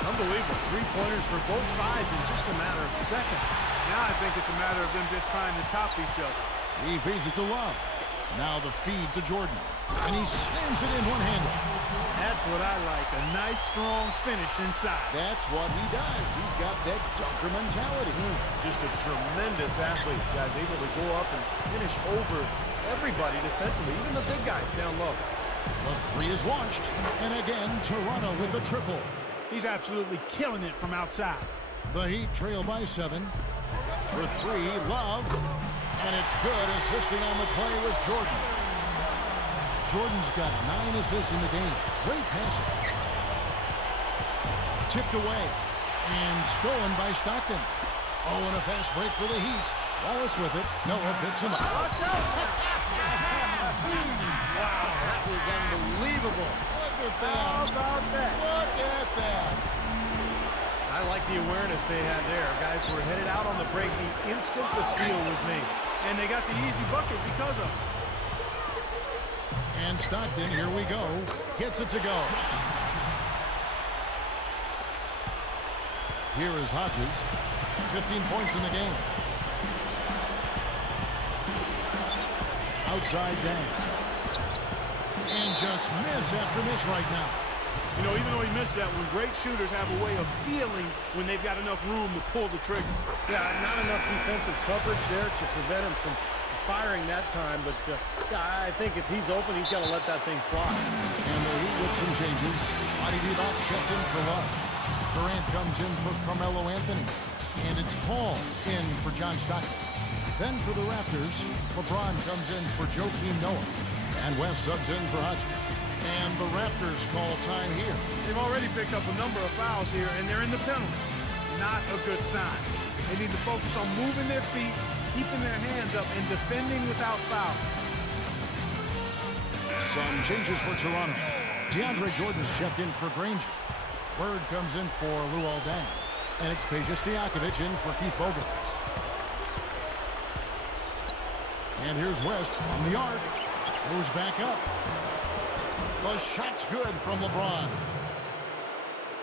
Unbelievable. 3-pointers for both sides in just a matter of seconds. Now I think it's a matter of them just trying to top each other. He feeds it to Love. Now the feed to Jordan. And he slams it in one-handed. That's what I like. A nice, strong finish inside. That's what he does. He's got that dunker mentality. Just a tremendous athlete, guys, able to go up and finish over everybody defensively, even the big guys down low. The three is launched. And again, Toronto with the triple. He's absolutely killing it from outside. The Heat trail by 7. For 3, Love. And it's good. Assisting on the play was Jordan. Jordan's got 9 assists in the game. Great passing. Tipped away. And stolen by Stockton. Oh, and a fast break for the Heat. Wallace with it. Noah picks him up. Watch out! Wow, that was unbelievable. Look at that. How about that? Look at that. I like the awareness they had there. Guys were headed out on the break the instant the steal was made. And they got the easy bucket because of it. And Stockton, here we go, gets it to go. Here is Hodges, 15 points in the game. Outside Dan. And just miss after miss right now. You know, even though he missed that one, great shooters have a way of feeling when they've got enough room to pull the trigger. Yeah, not enough defensive coverage there to prevent him from firing that time, but yeah, I think if he's open, he's got to let that thing fly. And the Heat with some changes. Monty D-Box checked in for Love. Durant comes in for Carmelo Anthony. And it's Paul in for John Stockton. Then for the Raptors, LeBron comes in for Joakim Noah. And West subs in for Hodges. And the Raptors call time here. They've already picked up a number of fouls here, and they're in the penalty. Not a good sign. They need to focus on moving their feet, keeping their hands up, and defending without foul. Some changes for Toronto. DeAndre Jordan's checked in for Granger. Bird comes in for Luol Deng. And it's Peja Stojakovic in for Keith Bogans. And here's West from the arc. Goes back up. The shot's good from LeBron.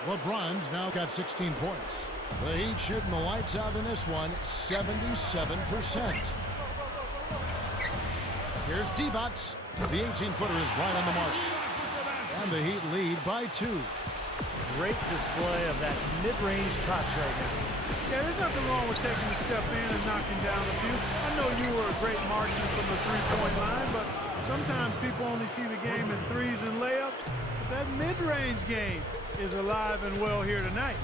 LeBron's now got 16 points. The Heat shooting the lights out in this one, 77%. Here's D-Box. The 18-footer is right on the mark. And the Heat lead by 2. Great display of that mid-range touch right now. Yeah, there's nothing wrong with taking a step in and knocking down a few. I know you were a great marksman from the three-point line, but sometimes people only see the game in threes and layups. But that mid-range game is alive and well here tonight.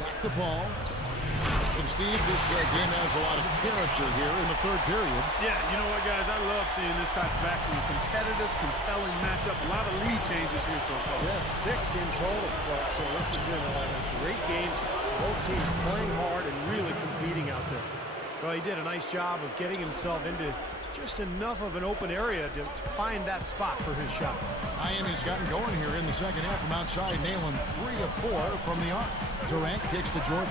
Back the ball. And Steve, this game has a lot of character here in the third period. Yeah, you know what, guys? I love seeing this type of action. Competitive, compelling matchup. A lot of lead changes here so far. Yeah, 6 in total. Well, so this has been a great game. Both teams playing hard and really competing out there. Well, he did a nice job of getting himself into just enough of an open area to find that spot for his shot. Miami's gotten going here in the second half from outside, nailing 3 of 4 from the arc. Durant kicks to Jordan.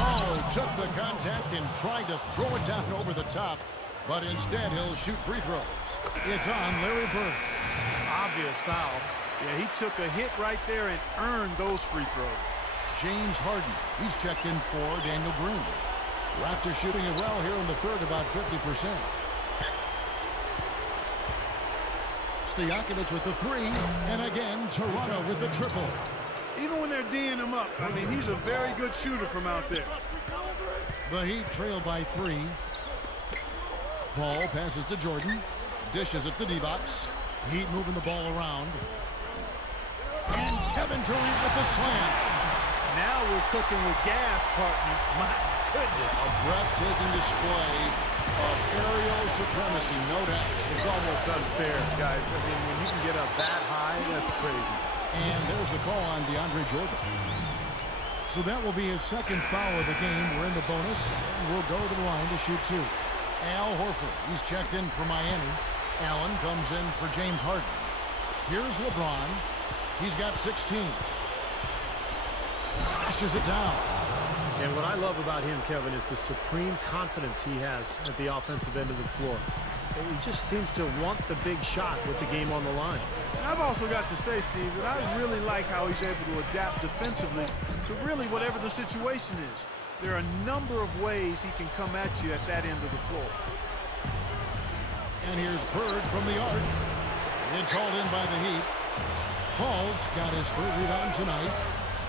Oh, took the contact and tried to throw it down over the top, but instead he'll shoot free throws. It's on Larry Bird. Obvious foul. Yeah, he took a hit right there and earned those free throws. James Harden, he's checked in for Daniel Green. Raptors shooting it well here in the third, about 50%. Stojakovic with the 3, and again Toronto with the triple. Even when they're D'ing him up, I mean, he's a very good shooter from out there. The Heat trail by 3. Paul passes to Jordan. Dishes it to D-Box. Heat moving the ball around. And Kevin Durant with the slam. Now we're cooking with gas, partner. My goodness. A breathtaking display of aerial supremacy, no doubt. It's almost unfair, guys. I mean, when you can get up that high, that's crazy. And there's the call on DeAndre Jordan. So that will be his second foul of the game. We're in the bonus. We'll go to the line to shoot 2. Al Horford, he's checked in for Miami. Allen comes in for James Harden. Here's LeBron. He's got 16. Flashes it down. And what I love about him, Kevin, is the supreme confidence he has at the offensive end of the floor. He just seems to want the big shot with the game on the line. And I've also got to say, Steve, that I really like how he's able to adapt defensively to really whatever the situation is. There are a number of ways he can come at you at that end of the floor. And here's Bird from the arc. It's hauled in by the Heat. Paul's got his third rebound tonight.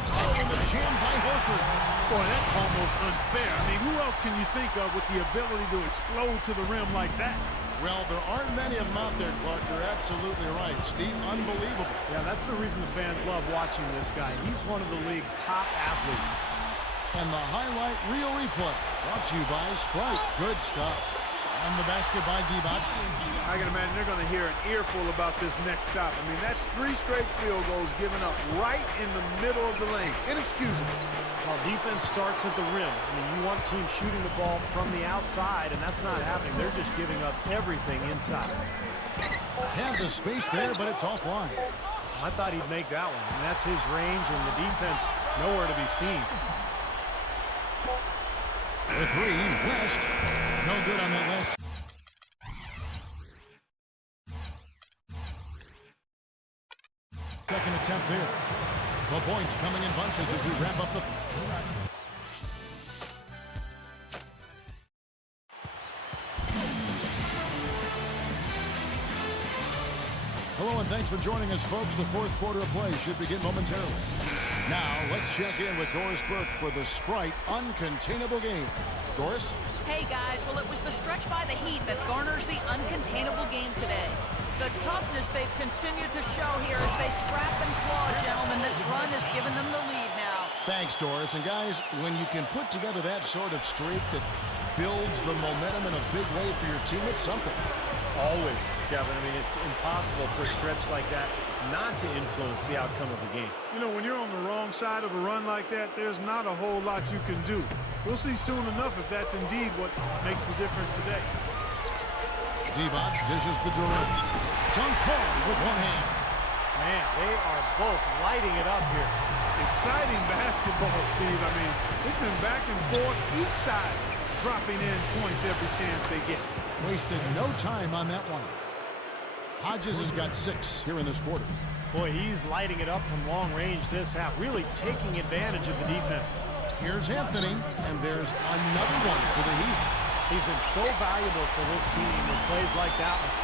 Oh, and the jam by Horford. Boy, that's almost unfair. I mean, who else can you think of with the ability to explode to the rim like that? Well, there aren't many of them out there, Clark. You're absolutely right. Steve, unbelievable. Yeah, that's the reason the fans love watching this guy. He's one of the league's top athletes. And the highlight reel replay brought to you by Sprite. Good stuff. And the basket by D-Bots. I can imagine they're going to hear an earful about this next stop. I mean, that's 3 straight field goals given up right in the middle of the lane. Inexcusable. Well, defense starts at the rim. I mean, you want teams shooting the ball from the outside, and that's not happening. They're just giving up everything inside. Had the space there, but it's offline. I thought he'd make that one. And that's his range, and the defense nowhere to be seen. The 3, West. No good on that last. Second attempt there. The points coming in bunches as we wrap up the. Hello and thanks for joining us, folks. The fourth quarter of play should begin momentarily. Now, let's check in with Doris Burke for the Sprite Uncontainable Game. Doris? Hey, guys. Well, it was the stretch by the Heat that garners the uncontainable game today. The toughness they've continued to show here as they scrap and claw, gentlemen. This run has given them the lead now. Thanks, Doris. And, guys, when you can put together that sort of streak that builds the momentum in a big way for your team, it's something. Always, Kevin. I mean, it's impossible for a stretch like that not to influence the outcome of the game. You know, when you're on the wrong side of a run like that, there's not a whole lot you can do. We'll see soon enough if that's indeed what makes the difference today. D-Bots dishes to Durant. Dunk home with one hand. Man, they are both lighting it up here. Exciting basketball, Steve. I mean, it's been back and forth, each side dropping in points every chance they get. Wasted no time on that one. Hodges has got 6 here in this quarter. Boy, he's lighting it up from long range this half, really taking advantage of the defense. Here's Anthony, and there's another one for the Heat. He's been so valuable for this team with plays like that one.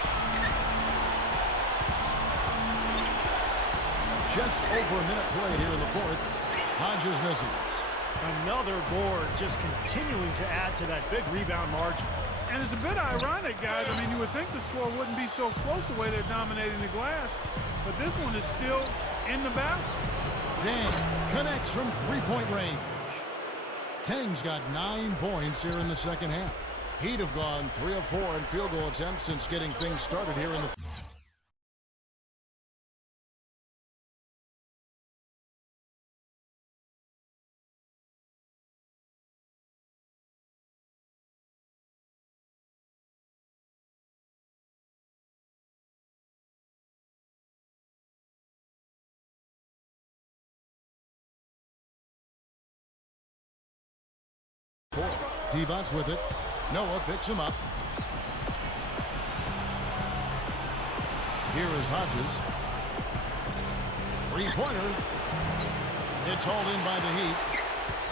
Just over a minute played here in the fourth. Hodges misses. Another board, just continuing to add to that big rebound margin. And it's a bit ironic, guys. I mean, you would think the score wouldn't be so close the way they're dominating the glass, but this one is still in the battle. Dang connects from three-point range. Tang's got 9 points here in the second half. He'd have gone 3 of 4 in field goal attempts since getting things started here in the. D-Bots with it. Noah picks him up. Here is Hodges. Three-pointer. It's hauled in by the Heat.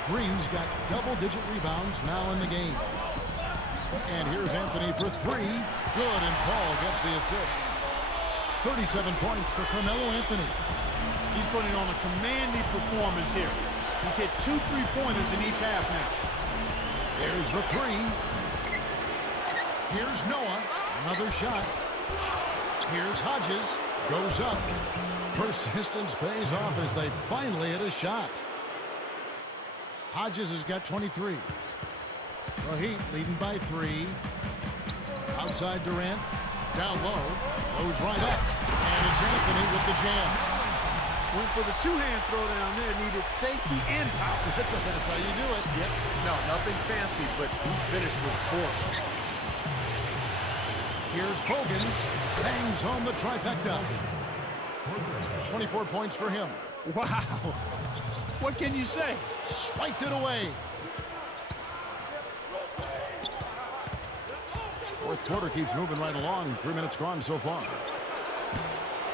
Green's got double-digit rebounds now in the game. And here's Anthony for 3. Good, and Paul gets the assist. 37 points for Carmelo Anthony. He's putting on a commanding performance here. He's hit 2 3-pointers in each half now. There's the 3. Here's Noah. Another shot. Here's Hodges. Goes up. Persistence pays off as they finally hit a shot. Hodges has got 23. The Heat leading by 3. Outside Durant. Down low. Goes right up. And it's Anthony with the jam. Went for the 2-hand throwdown there. Needed safety and power. That's how you do it. Yep. No, nothing fancy, but he finished with force. Here's Bogans. Bangs home the trifecta. 24 points for him. Wow. What can you say? Swiped it away. Fourth quarter keeps moving right along. 3 minutes gone so far.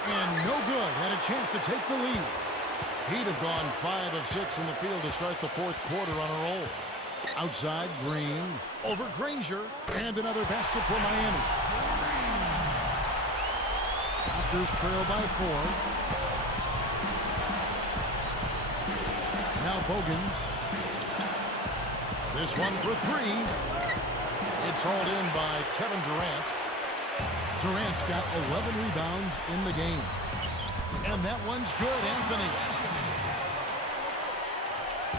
And no good. Had a chance to take the lead. He'd have gone 5 of 6 in the field to start the fourth quarter on a roll. Outside, Green. Over Granger. And another basket for Miami. Raptors trail by 4. Now Bogans. This one for 3. It's hauled in by Kevin Durant. Durant's got 11 rebounds in the game. And that one's good, Anthony.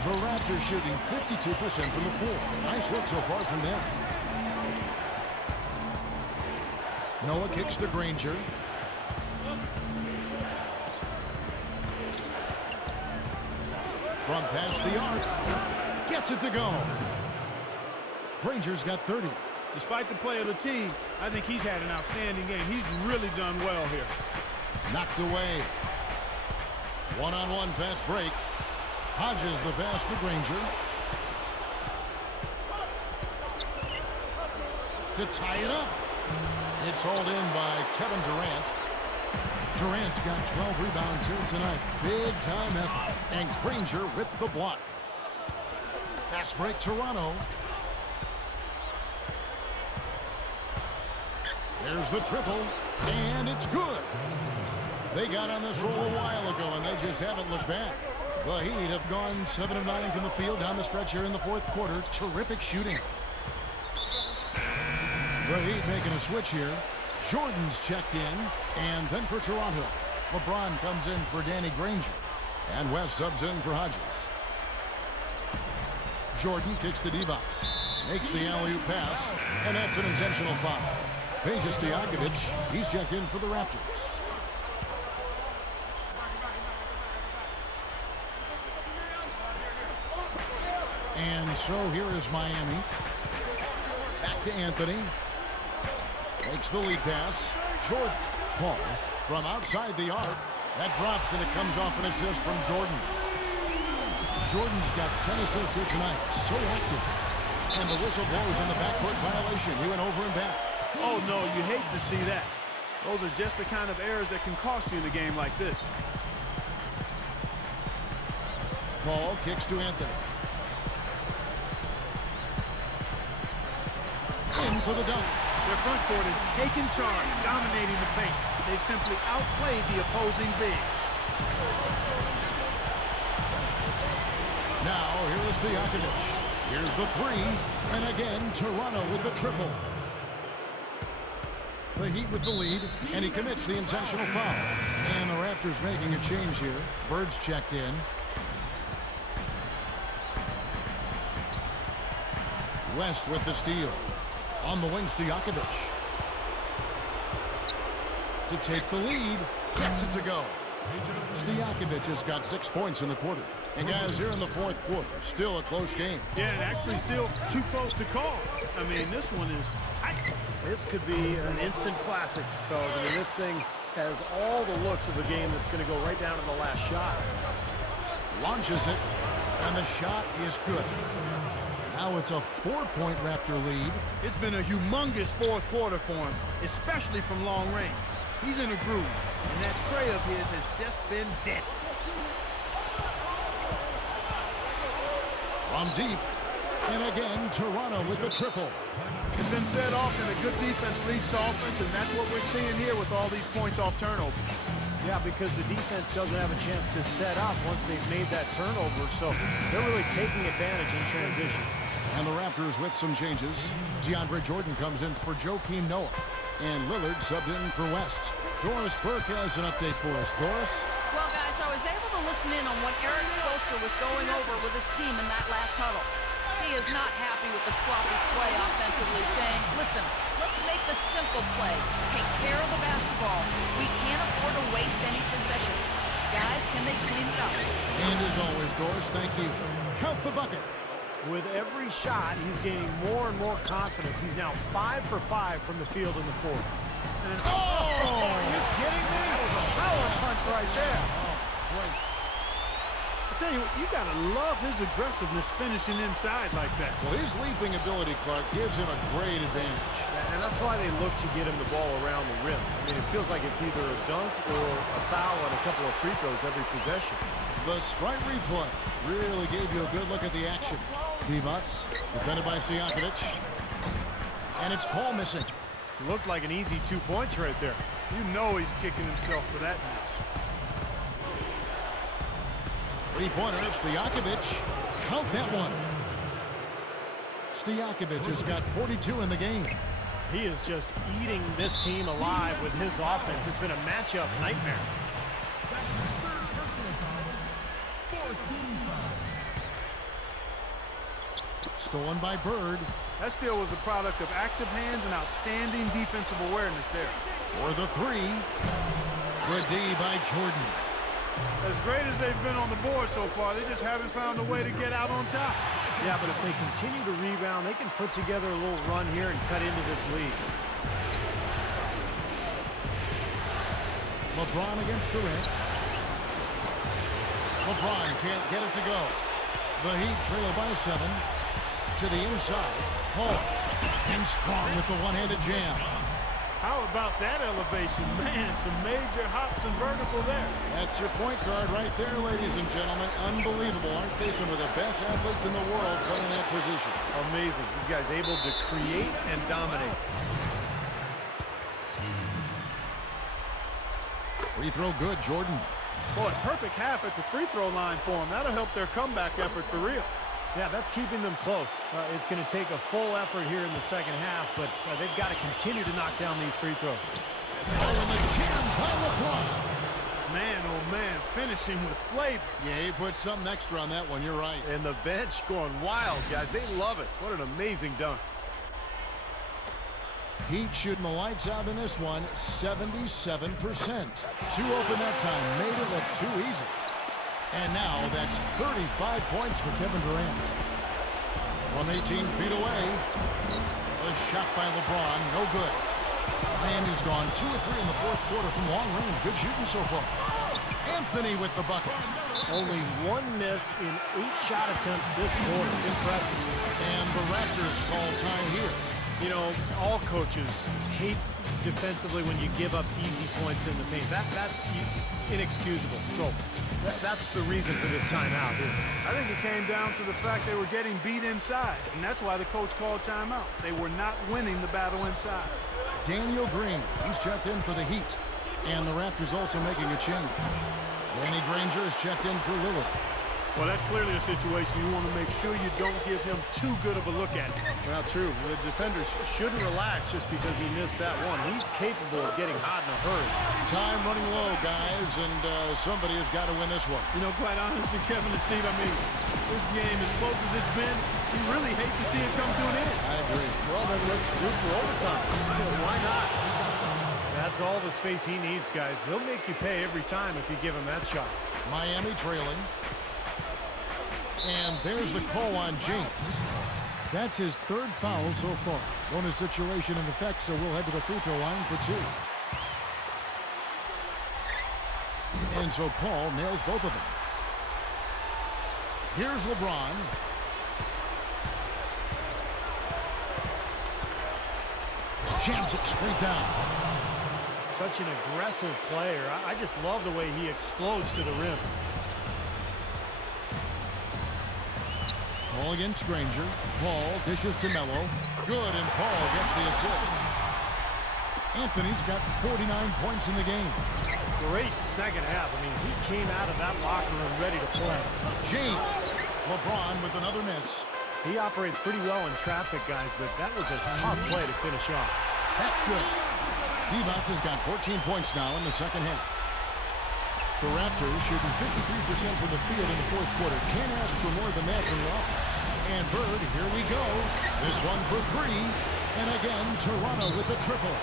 The Raptors shooting 52% from the floor. Nice work so far from them. Noah kicks to Granger. From past the arc. Gets it to go. Granger's got 30. Despite the play of the team, I think he's had an outstanding game. He's really done well here. Knocked away. One-on-one fast break. Hodges the pass to Granger. To tie it up. It's hauled in by Kevin Durant. Durant's got 12 rebounds here tonight. Big time effort. And Granger with the block. Fast break Toronto. There's the triple. And it's good. They got on this roll a while ago, and they just haven't looked back. The Heat have gone 7 of 9 from the field down the stretch here in the fourth quarter. Terrific shooting. The Heat making a switch here. Jordan's checked in, and then for Toronto, LeBron comes in for Danny Granger, and West subs in for Hodges. Jordan kicks to Divac, makes the alley-oop pass, and that's an intentional foul. Peja Stojakovic, he's checked in for the Raptors. And so here is Miami. Back to Anthony. Makes the lead pass. Jordan. Paul from outside the arc. That drops and it comes off an assist from Jordan. Jordan's got 10 assists here tonight. So active. And the whistle blows on the backcourt violation. He went over and back. Oh, no, you hate to see that. Those are just the kind of errors that can cost you in a game like this. Paul kicks to Anthony. In for the dunk. Their front court is taking charge, dominating the paint. They've simply outplayed the opposing big. Now, here is Stojakovic. Here's the 3. And again, Toronto with the triple. The Heat with the lead, and he commits the intentional foul. And the Raptors making a change here. Bird's checked in. West with the steal. On the wing, Stojakovic. To take the lead, gets it to go. Stojakovic has got 6 points in the quarter. And guys, here in the fourth quarter, still a close game. Yeah, and actually still too close to call. I mean, this one is tight. This could be an instant classic, fellas. I mean, this thing has all the looks of a game that's going to go right down to the last shot. Launches it, and the shot is good. Now it's a 4-point Raptor lead. It's been a humongous fourth quarter for him, especially from long range. He's in a groove, and that tray of his has just been dead. From deep, and again, Toronto with the triple. It's been said often that good defense leads to offense, and that's what we're seeing here with all these points off turnovers. Yeah, because the defense doesn't have a chance to set up once they've made that turnover, so they're really taking advantage in transition. And the Raptors with some changes. DeAndre Jordan comes in for Joakim Noah, and Lillard subbed in for West. Doris Burke has an update for us. Doris? Well, guys, I was able to listen in on what Eric Spoelstra was going over with his team in that last huddle. He is not happy with the sloppy play offensively, saying, listen, let's make the simple play. Take care of the basketball. We can't afford to waste any possessions. Guys, can they clean it up? And as always, Doris, thank you. Count the bucket. With every shot, he's gaining more and more confidence. He's now 5 for 5 from the field in the fourth. And, are you kidding me? That was a power punch right there. Oh, great. I tell you what, you got to love his aggressiveness finishing inside like that. Well, his leaping ability, Clark, gives him a great advantage. And that's why they look to get him the ball around the rim. I mean, it feels like it's either a dunk or a foul and a couple of free throws every possession. The Sprite replay really gave you a good look at the action. Divac, defended by Stojakovic. And it's Paul missing. Looked like an easy 2 points right there. You know he's kicking himself for that miss. Three-pointer, Stojakovic. Count that one. Stojakovic has got 42 in the game. He is just eating this team alive with his offense. It's been a matchup nightmare. Stolen by Bird. That steal was a product of active hands and outstanding defensive awareness there. For the three. Good D by Jordan. As great as they've been on the board so far, they just haven't found a way to get out on top. Yeah, but if they continue to rebound, they can put together a little run here and cut into this lead. LeBron against Durant. LeBron can't get it to go. The Heat trail by 7. To the inside. Paul. And strong with the one-handed jam. How about that elevation? Man, some major hops and vertical there. That's your point guard right there, ladies and gentlemen. Unbelievable, aren't they? Some of the best athletes in the world playing that position. Amazing. These guys able to create and dominate. Free throw good, Jordan. Boy, perfect half at the free throw line for them. That'll help their comeback effort for real. Yeah, that's keeping them close. It's going to take a full effort here in the second half, but they've got to continue to knock down these free throws. Oh, and the jam by LeBron. Man, oh man, finishing with flavor. Yeah, he put something extra on that one. You're right. And the bench going wild, guys. They love it. What an amazing dunk. Heat shooting the lights out in this one, 77%. Too open that time, made it look too easy. And now that's 35 points for Kevin Durant. From 18 feet away, a shot by LeBron, no good. And he's gone 2 of 3 in the fourth quarter from long range. Good shooting so far. Anthony with the bucket. Only 1 miss in 8 shot attempts this quarter. Impressive. And the Raptors call time here. You know, all coaches hate defensively when you give up easy points in the paint. That's inexcusable. So that's the reason for this timeout here. I think it came down to the fact they were getting beat inside, and that's why the coach called timeout. They were not winning the battle inside. Daniel Green, he's checked in for the Heat. And the Raptors also making a change. Danny Granger is checked in for Lillard. Well, that's clearly a situation you want to make sure you don't give him too good of a look at it. Well, true. The defenders shouldn't relax just because he missed that one. He's capable of getting hot in a hurry. Time running low, guys, and somebody has got to win this one. You know, quite honestly, Kevin and Steve, I mean, this game, as close as it's been, you really hate to see it come to an end. I agree. Well, then let's root for overtime. Why not? That's all the space he needs, guys. He'll make you pay every time if you give him that shot. Miami trailing. And there's the call on James. That's his 3rd foul so far. Bonus situation in effect, so we'll head to the free throw line for 2. And so Paul nails both of them. Here's LeBron. Jams it straight down. Such an aggressive player. I just love the way he explodes to the rim. Paul against Granger. Paul dishes to Melo. Good, and Paul gets the assist. Anthony's got 49 points in the game. Great second half. I mean, he came out of that locker room ready to play. James. LeBron with another miss. He operates pretty well in traffic, guys, but that was a tough play to finish off. That's good. Divac has got 14 points now in the second half. The Raptors shooting 53% from the field in the fourth quarter. Can't ask for more than that from the offense. And Bird, here we go. This one for 3. And again, Toronto with the triple.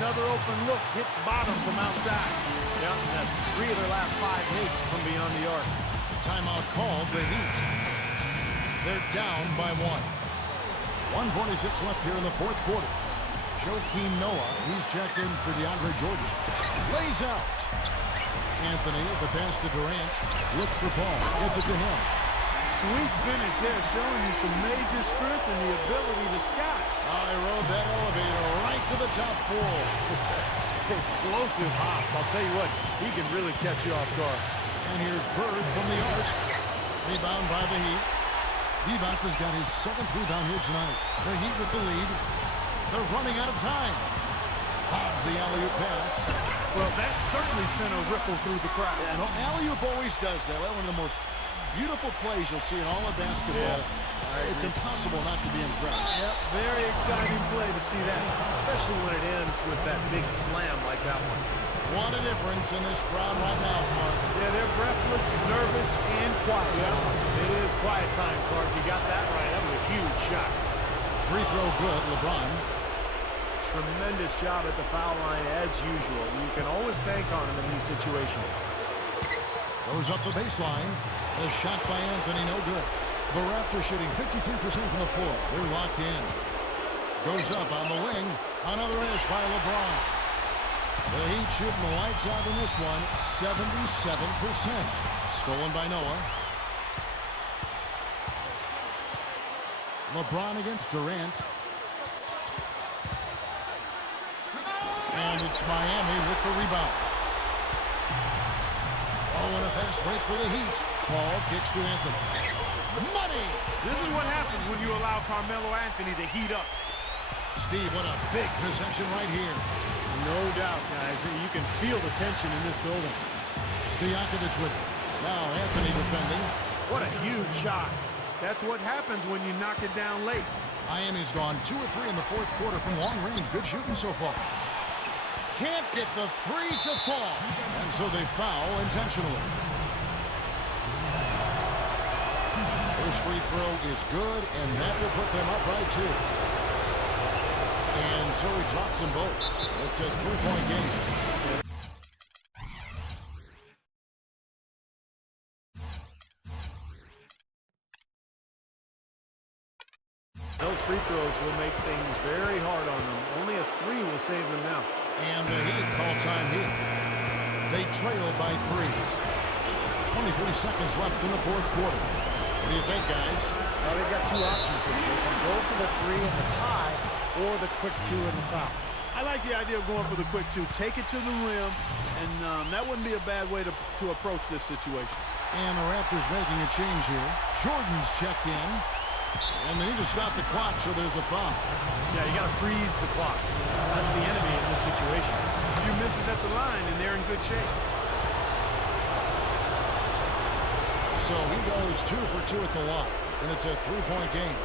Another open look, hits bottom from outside. Yeah, that's 3 of their last 5 hits from beyond the arc. Timeout called the Heat. They're down by 1. 1:46 left here in the fourth quarter. Joakim Noah, he's checked in for DeAndre Jordan. Lays out. Anthony, the pass to Durant, looks for Paul, gets it to him. Sweet finish there, showing you some major strength and the ability to sky. I rode that elevator right to the top 4. Explosive hops. I'll tell you what, he can really catch you off guard. And here's Bird from the arc. Rebound by the Heat. Divac has got his 7th rebound here tonight. The Heat with the lead. They're running out of time. Hobbs the alley-oop pass. Well, that certainly sent a ripple through the crowd. Yeah, no, alley-oop always does that. One of the most beautiful plays you'll see in all of basketball. Yeah, it's impossible not to be impressed. Yep, very exciting play to see that. Especially when it ends with that big slam like that one. What a difference in this crowd right now, Clark. Yeah, they're breathless, nervous, and quiet. Yeah, it is quiet time, Clark. You got that right. That was a huge shot. Free throw good, LeBron. Tremendous job at the foul line as usual. You can always bank on him in these situations. Goes up the baseline. A shot by Anthony, no good. The Raptors shooting 53% from the floor. They're locked in. Goes up on the wing. Another miss by LeBron. The Heat shooting the lights out in this one. 77%. Stolen by Noah. LeBron against Durant. And it's Miami with the rebound. Oh, and a fast break for the Heat. Paul kicks to Anthony. Money! This is what happens when you allow Carmelo Anthony to heat up. Steve, what a big possession right here. No doubt, guys. You can feel the tension in this building. Stojakovic with it. Now Anthony defending. What a huge shot. That's what happens when you knock it down late. Miami's gone 2 or 3 in the fourth quarter from long range. Good shooting so far. Can't get the three to fall. And so they foul intentionally. First free throw is good, and that will put them up by 2. And so he drops them both. It's a 3-point game. Those free throws will make things very hard on them. Only a 3 will save them now. And the Heat call time here. They trail by 3. 23 seconds left in the fourth quarter. What do you think, guys? Well, they've got 2 options here. They can go for the 3 and the tie, or the quick 2 and the foul. I like the idea of going for the quick 2. Take it to the rim, and that wouldn't be a bad way to approach this situation. And the Raptors making a change here. Jordan's checked in. And they need to stop the clock, so there's a foul. Yeah, you got to freeze the clock. That's the enemy in this situation. A few misses at the line, and they're in good shape. So he goes 2 for 2 at the line, and it's a 3-point game.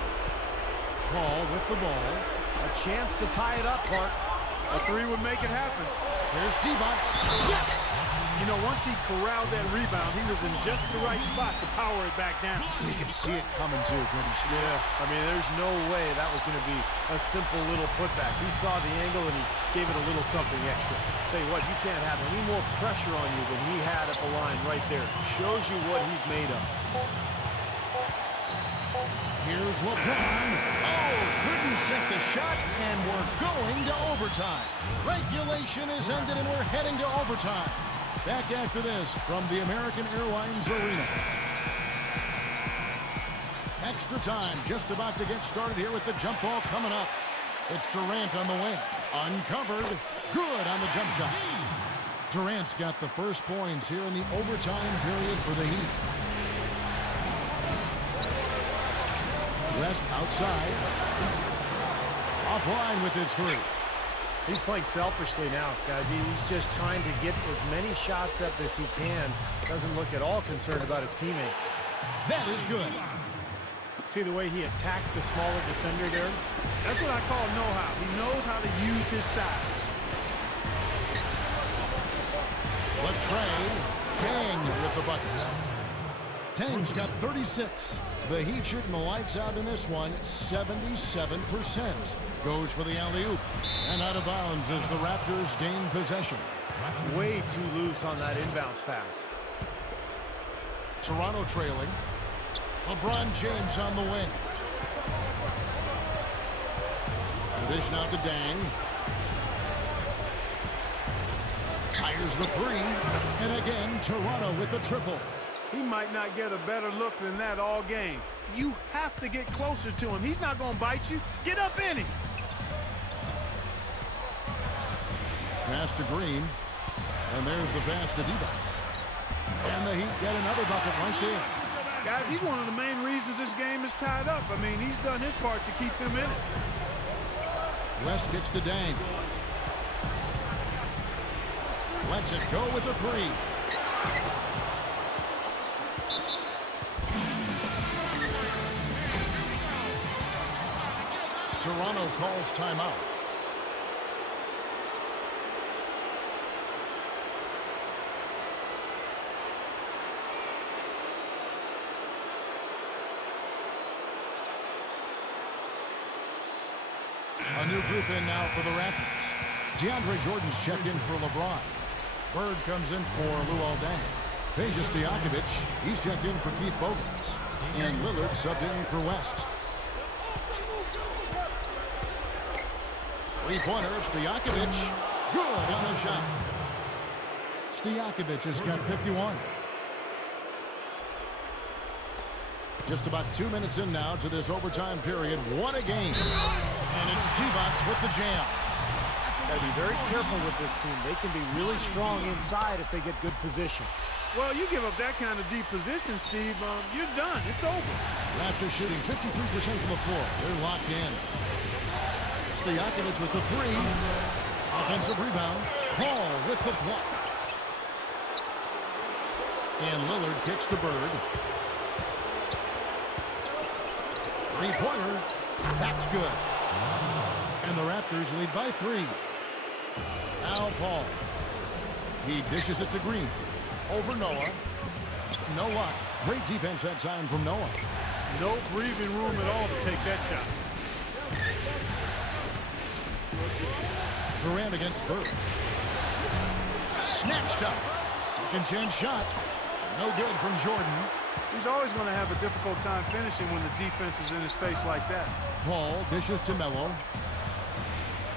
Paul with the ball. A chance to tie it up, Clark. A 3 would make it happen. Here's D-Box. Yes! You know, once he corralled that rebound, he was in just the right spot to power it back down. You can see it coming too, Goodies. Yeah, I mean, there's no way that was going to be a simple little putback. He saw the angle, and he gave it a little something extra. Tell you what, you can't have any more pressure on you than he had at the line right there. Shows you what he's made of. Here's LeBron. Oh, couldn't sink the shot, and we're going to overtime. Regulation is ended, and we're heading to overtime. Back after this from the American Airlines Arena. Extra time just about to get started here with the jump ball coming up. It's Durant on the wing. Uncovered. Good on the jump shot. Durant's got the first points here in the overtime period for the Heat. West outside. Offline with his 3. He's playing selfishly now, guys. He's just trying to get as many shots up as he can. Doesn't look at all concerned about his teammates. That is good. See the way he attacked the smaller defender there? That's what I call know-how. He knows how to use his size. Latrey, Tang with the bucket. Tang's got 36. The Heat shooting the lights out in this one, 77%. Goes for the alley-oop. And out of bounds as the Raptors gain possession. Way too loose on that inbounds pass. Toronto trailing. LeBron James on the wing. The dish now to Dang. Fires the 3. And again, Toronto with the triple. He might not get a better look than that all game. You have to get closer to him. He's not going to bite you. Get up in him. Pass to Green. And there's the pass to D-Box. And the Heat get another bucket right there. Guys, he's one of the main reasons this game is tied up. I mean, he's done his part to keep them in it. West kicks to Dang. Lets it go with the three. Toronto calls timeout. A new group in now for the Raptors. DeAndre Jordan's checked in for LeBron. Bird comes in for Luol Deng. Peja Stojakovic, he's checked in for Keith Bogans. And Lillard subbed in for West. Three-pointer, Stojakovic. Good on the shot. Stojakovic has got 51. Just about 2 minutes in now to this overtime period. What a game. And it's Divac with the jam. Got to be very careful with this team. They can be really strong inside if they get good position. Well, you give up that kind of deep position, Steve, you're done. It's over. Raptors shooting 53% from the floor. They're locked in. Stojakovic with the three. Offensive rebound. Paul with the block. And Lillard kicks to Bird. Three-pointer. That's good. And the Raptors lead by 3. Now Paul. He dishes it to Green. Over Noah. No luck. Great defense that time from Noah. No breathing room at all to take that shot. Durant against Bird. Snatched up. Second chance shot. No good from Jordan. He's always going to have a difficult time finishing when the defense is in his face like that. Paul dishes to Melo.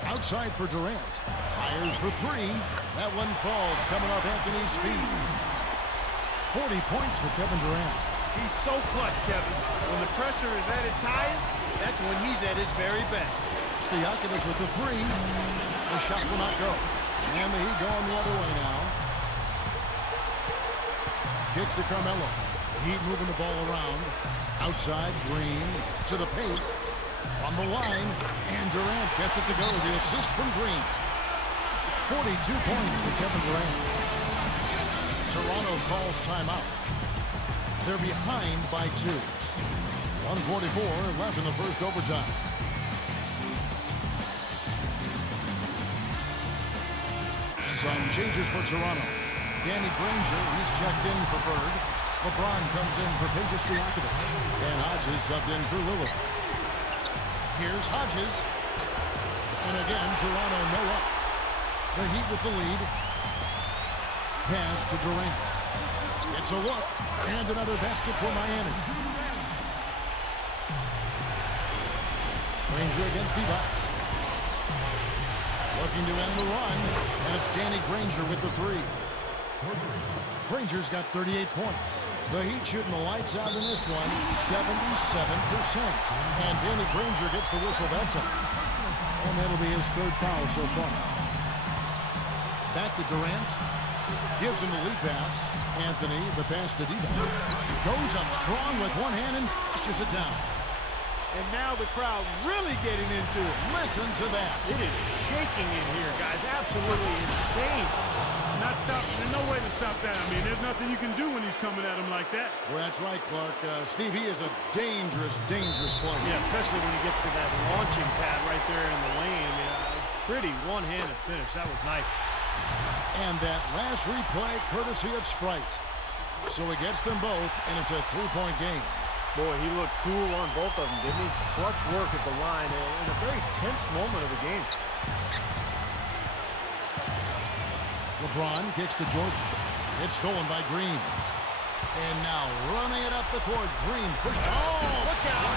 Outside for Durant. Fires for 3. That one falls coming off Anthony's feet. 40 points for Kevin Durant. He's so clutch, Kevin. When the pressure is at its highest, that's when he's at his very best. Stojakovic with the 3. The shot will not go. And the Heat going the other way now. Kicks to Carmelo. Heat moving the ball around. Outside, Green to the paint. From the line. And Durant gets it to go. The assist from Green. 42 points for Kevin Durant. Toronto calls timeout. They're behind by 2. 1:44 left in the first overtime. Some changes for Toronto. Danny Granger, he's checked in for Bird. LeBron comes in for Peja Stojakovic. And Hodges subbed in for Lillard. Here's Hodges. And again, Toronto no up. The Heat with the lead. Pass to Durant. It's a look. And another basket for Miami. Granger against Divac. Looking to end the run. And it's Danny Granger with the 3. Granger's got 38 points. The Heat shooting the lights out in this one, 77%. And Danny Granger gets the whistle that time. And that'll be his 3rd foul so far. Back to Durant. Gives him the lead pass. Anthony, the pass to Divac. Goes up strong with one hand and flushes it down. And now the crowd really getting into it. Listen to that. It is shaking in here, guys. Absolutely insane. Not stopping. There's no way to stop that. I mean, there's nothing you can do when he's coming at him like that. Well, that's right, Clark. Steve, he is a dangerous, dangerous player. Yeah, especially when he gets to that launching pad right there in the lane. I mean, pretty one-handed finish. That was nice. And that last replay courtesy of Sprite. So he gets them both, and it's a 3-point game. Boy, he looked cool on both of them, didn't he? Clutch work at the line in a very tense moment of the game. LeBron kicks to Jordan. It's stolen by Green. And now running it up the court. Green pushed. Oh, look out.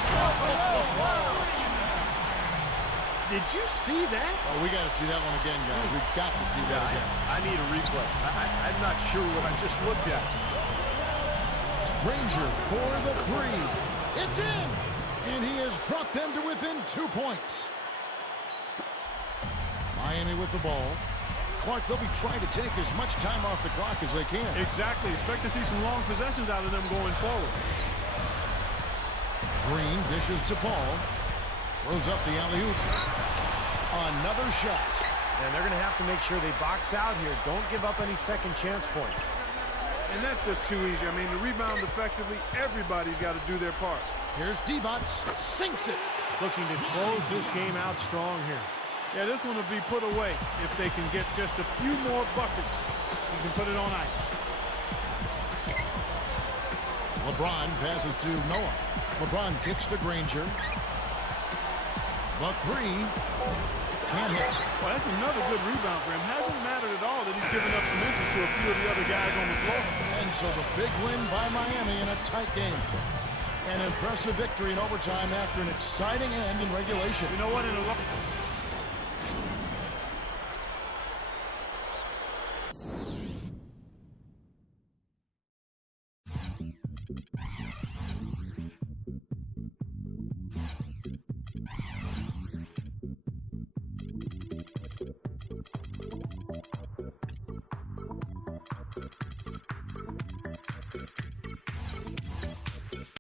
Did you see that? Oh, we got to see that one again, guys. We've got to see that again. I need a replay. I'm not sure what I just looked at. Granger for the 3. It's in. And he has brought them to within 2 points. Miami with the ball. Clark, they'll be trying to take as much time off the clock as they can. Exactly. Expect to see some long possessions out of them going forward. Green dishes to Paul. Throws up the alley-oop. Another shot. And they're going to have to make sure they box out here. Don't give up any second chance points. And that's just too easy. I mean, to rebound effectively, everybody's got to do their part. Here's Divac, sinks it. Looking to close this game out strong here. Yeah, this one will be put away if they can get just a few more buckets. You can put it on ice. LeBron passes to Noah. LeBron kicks to Granger. The three can't hit. Well, that's another good rebound for him. Hasn't mattered at all that he's given up some inches to a few of the other guys on the floor. And so the big win by Miami in a tight game. An impressive victory in overtime after an exciting end in regulation. You know what? In a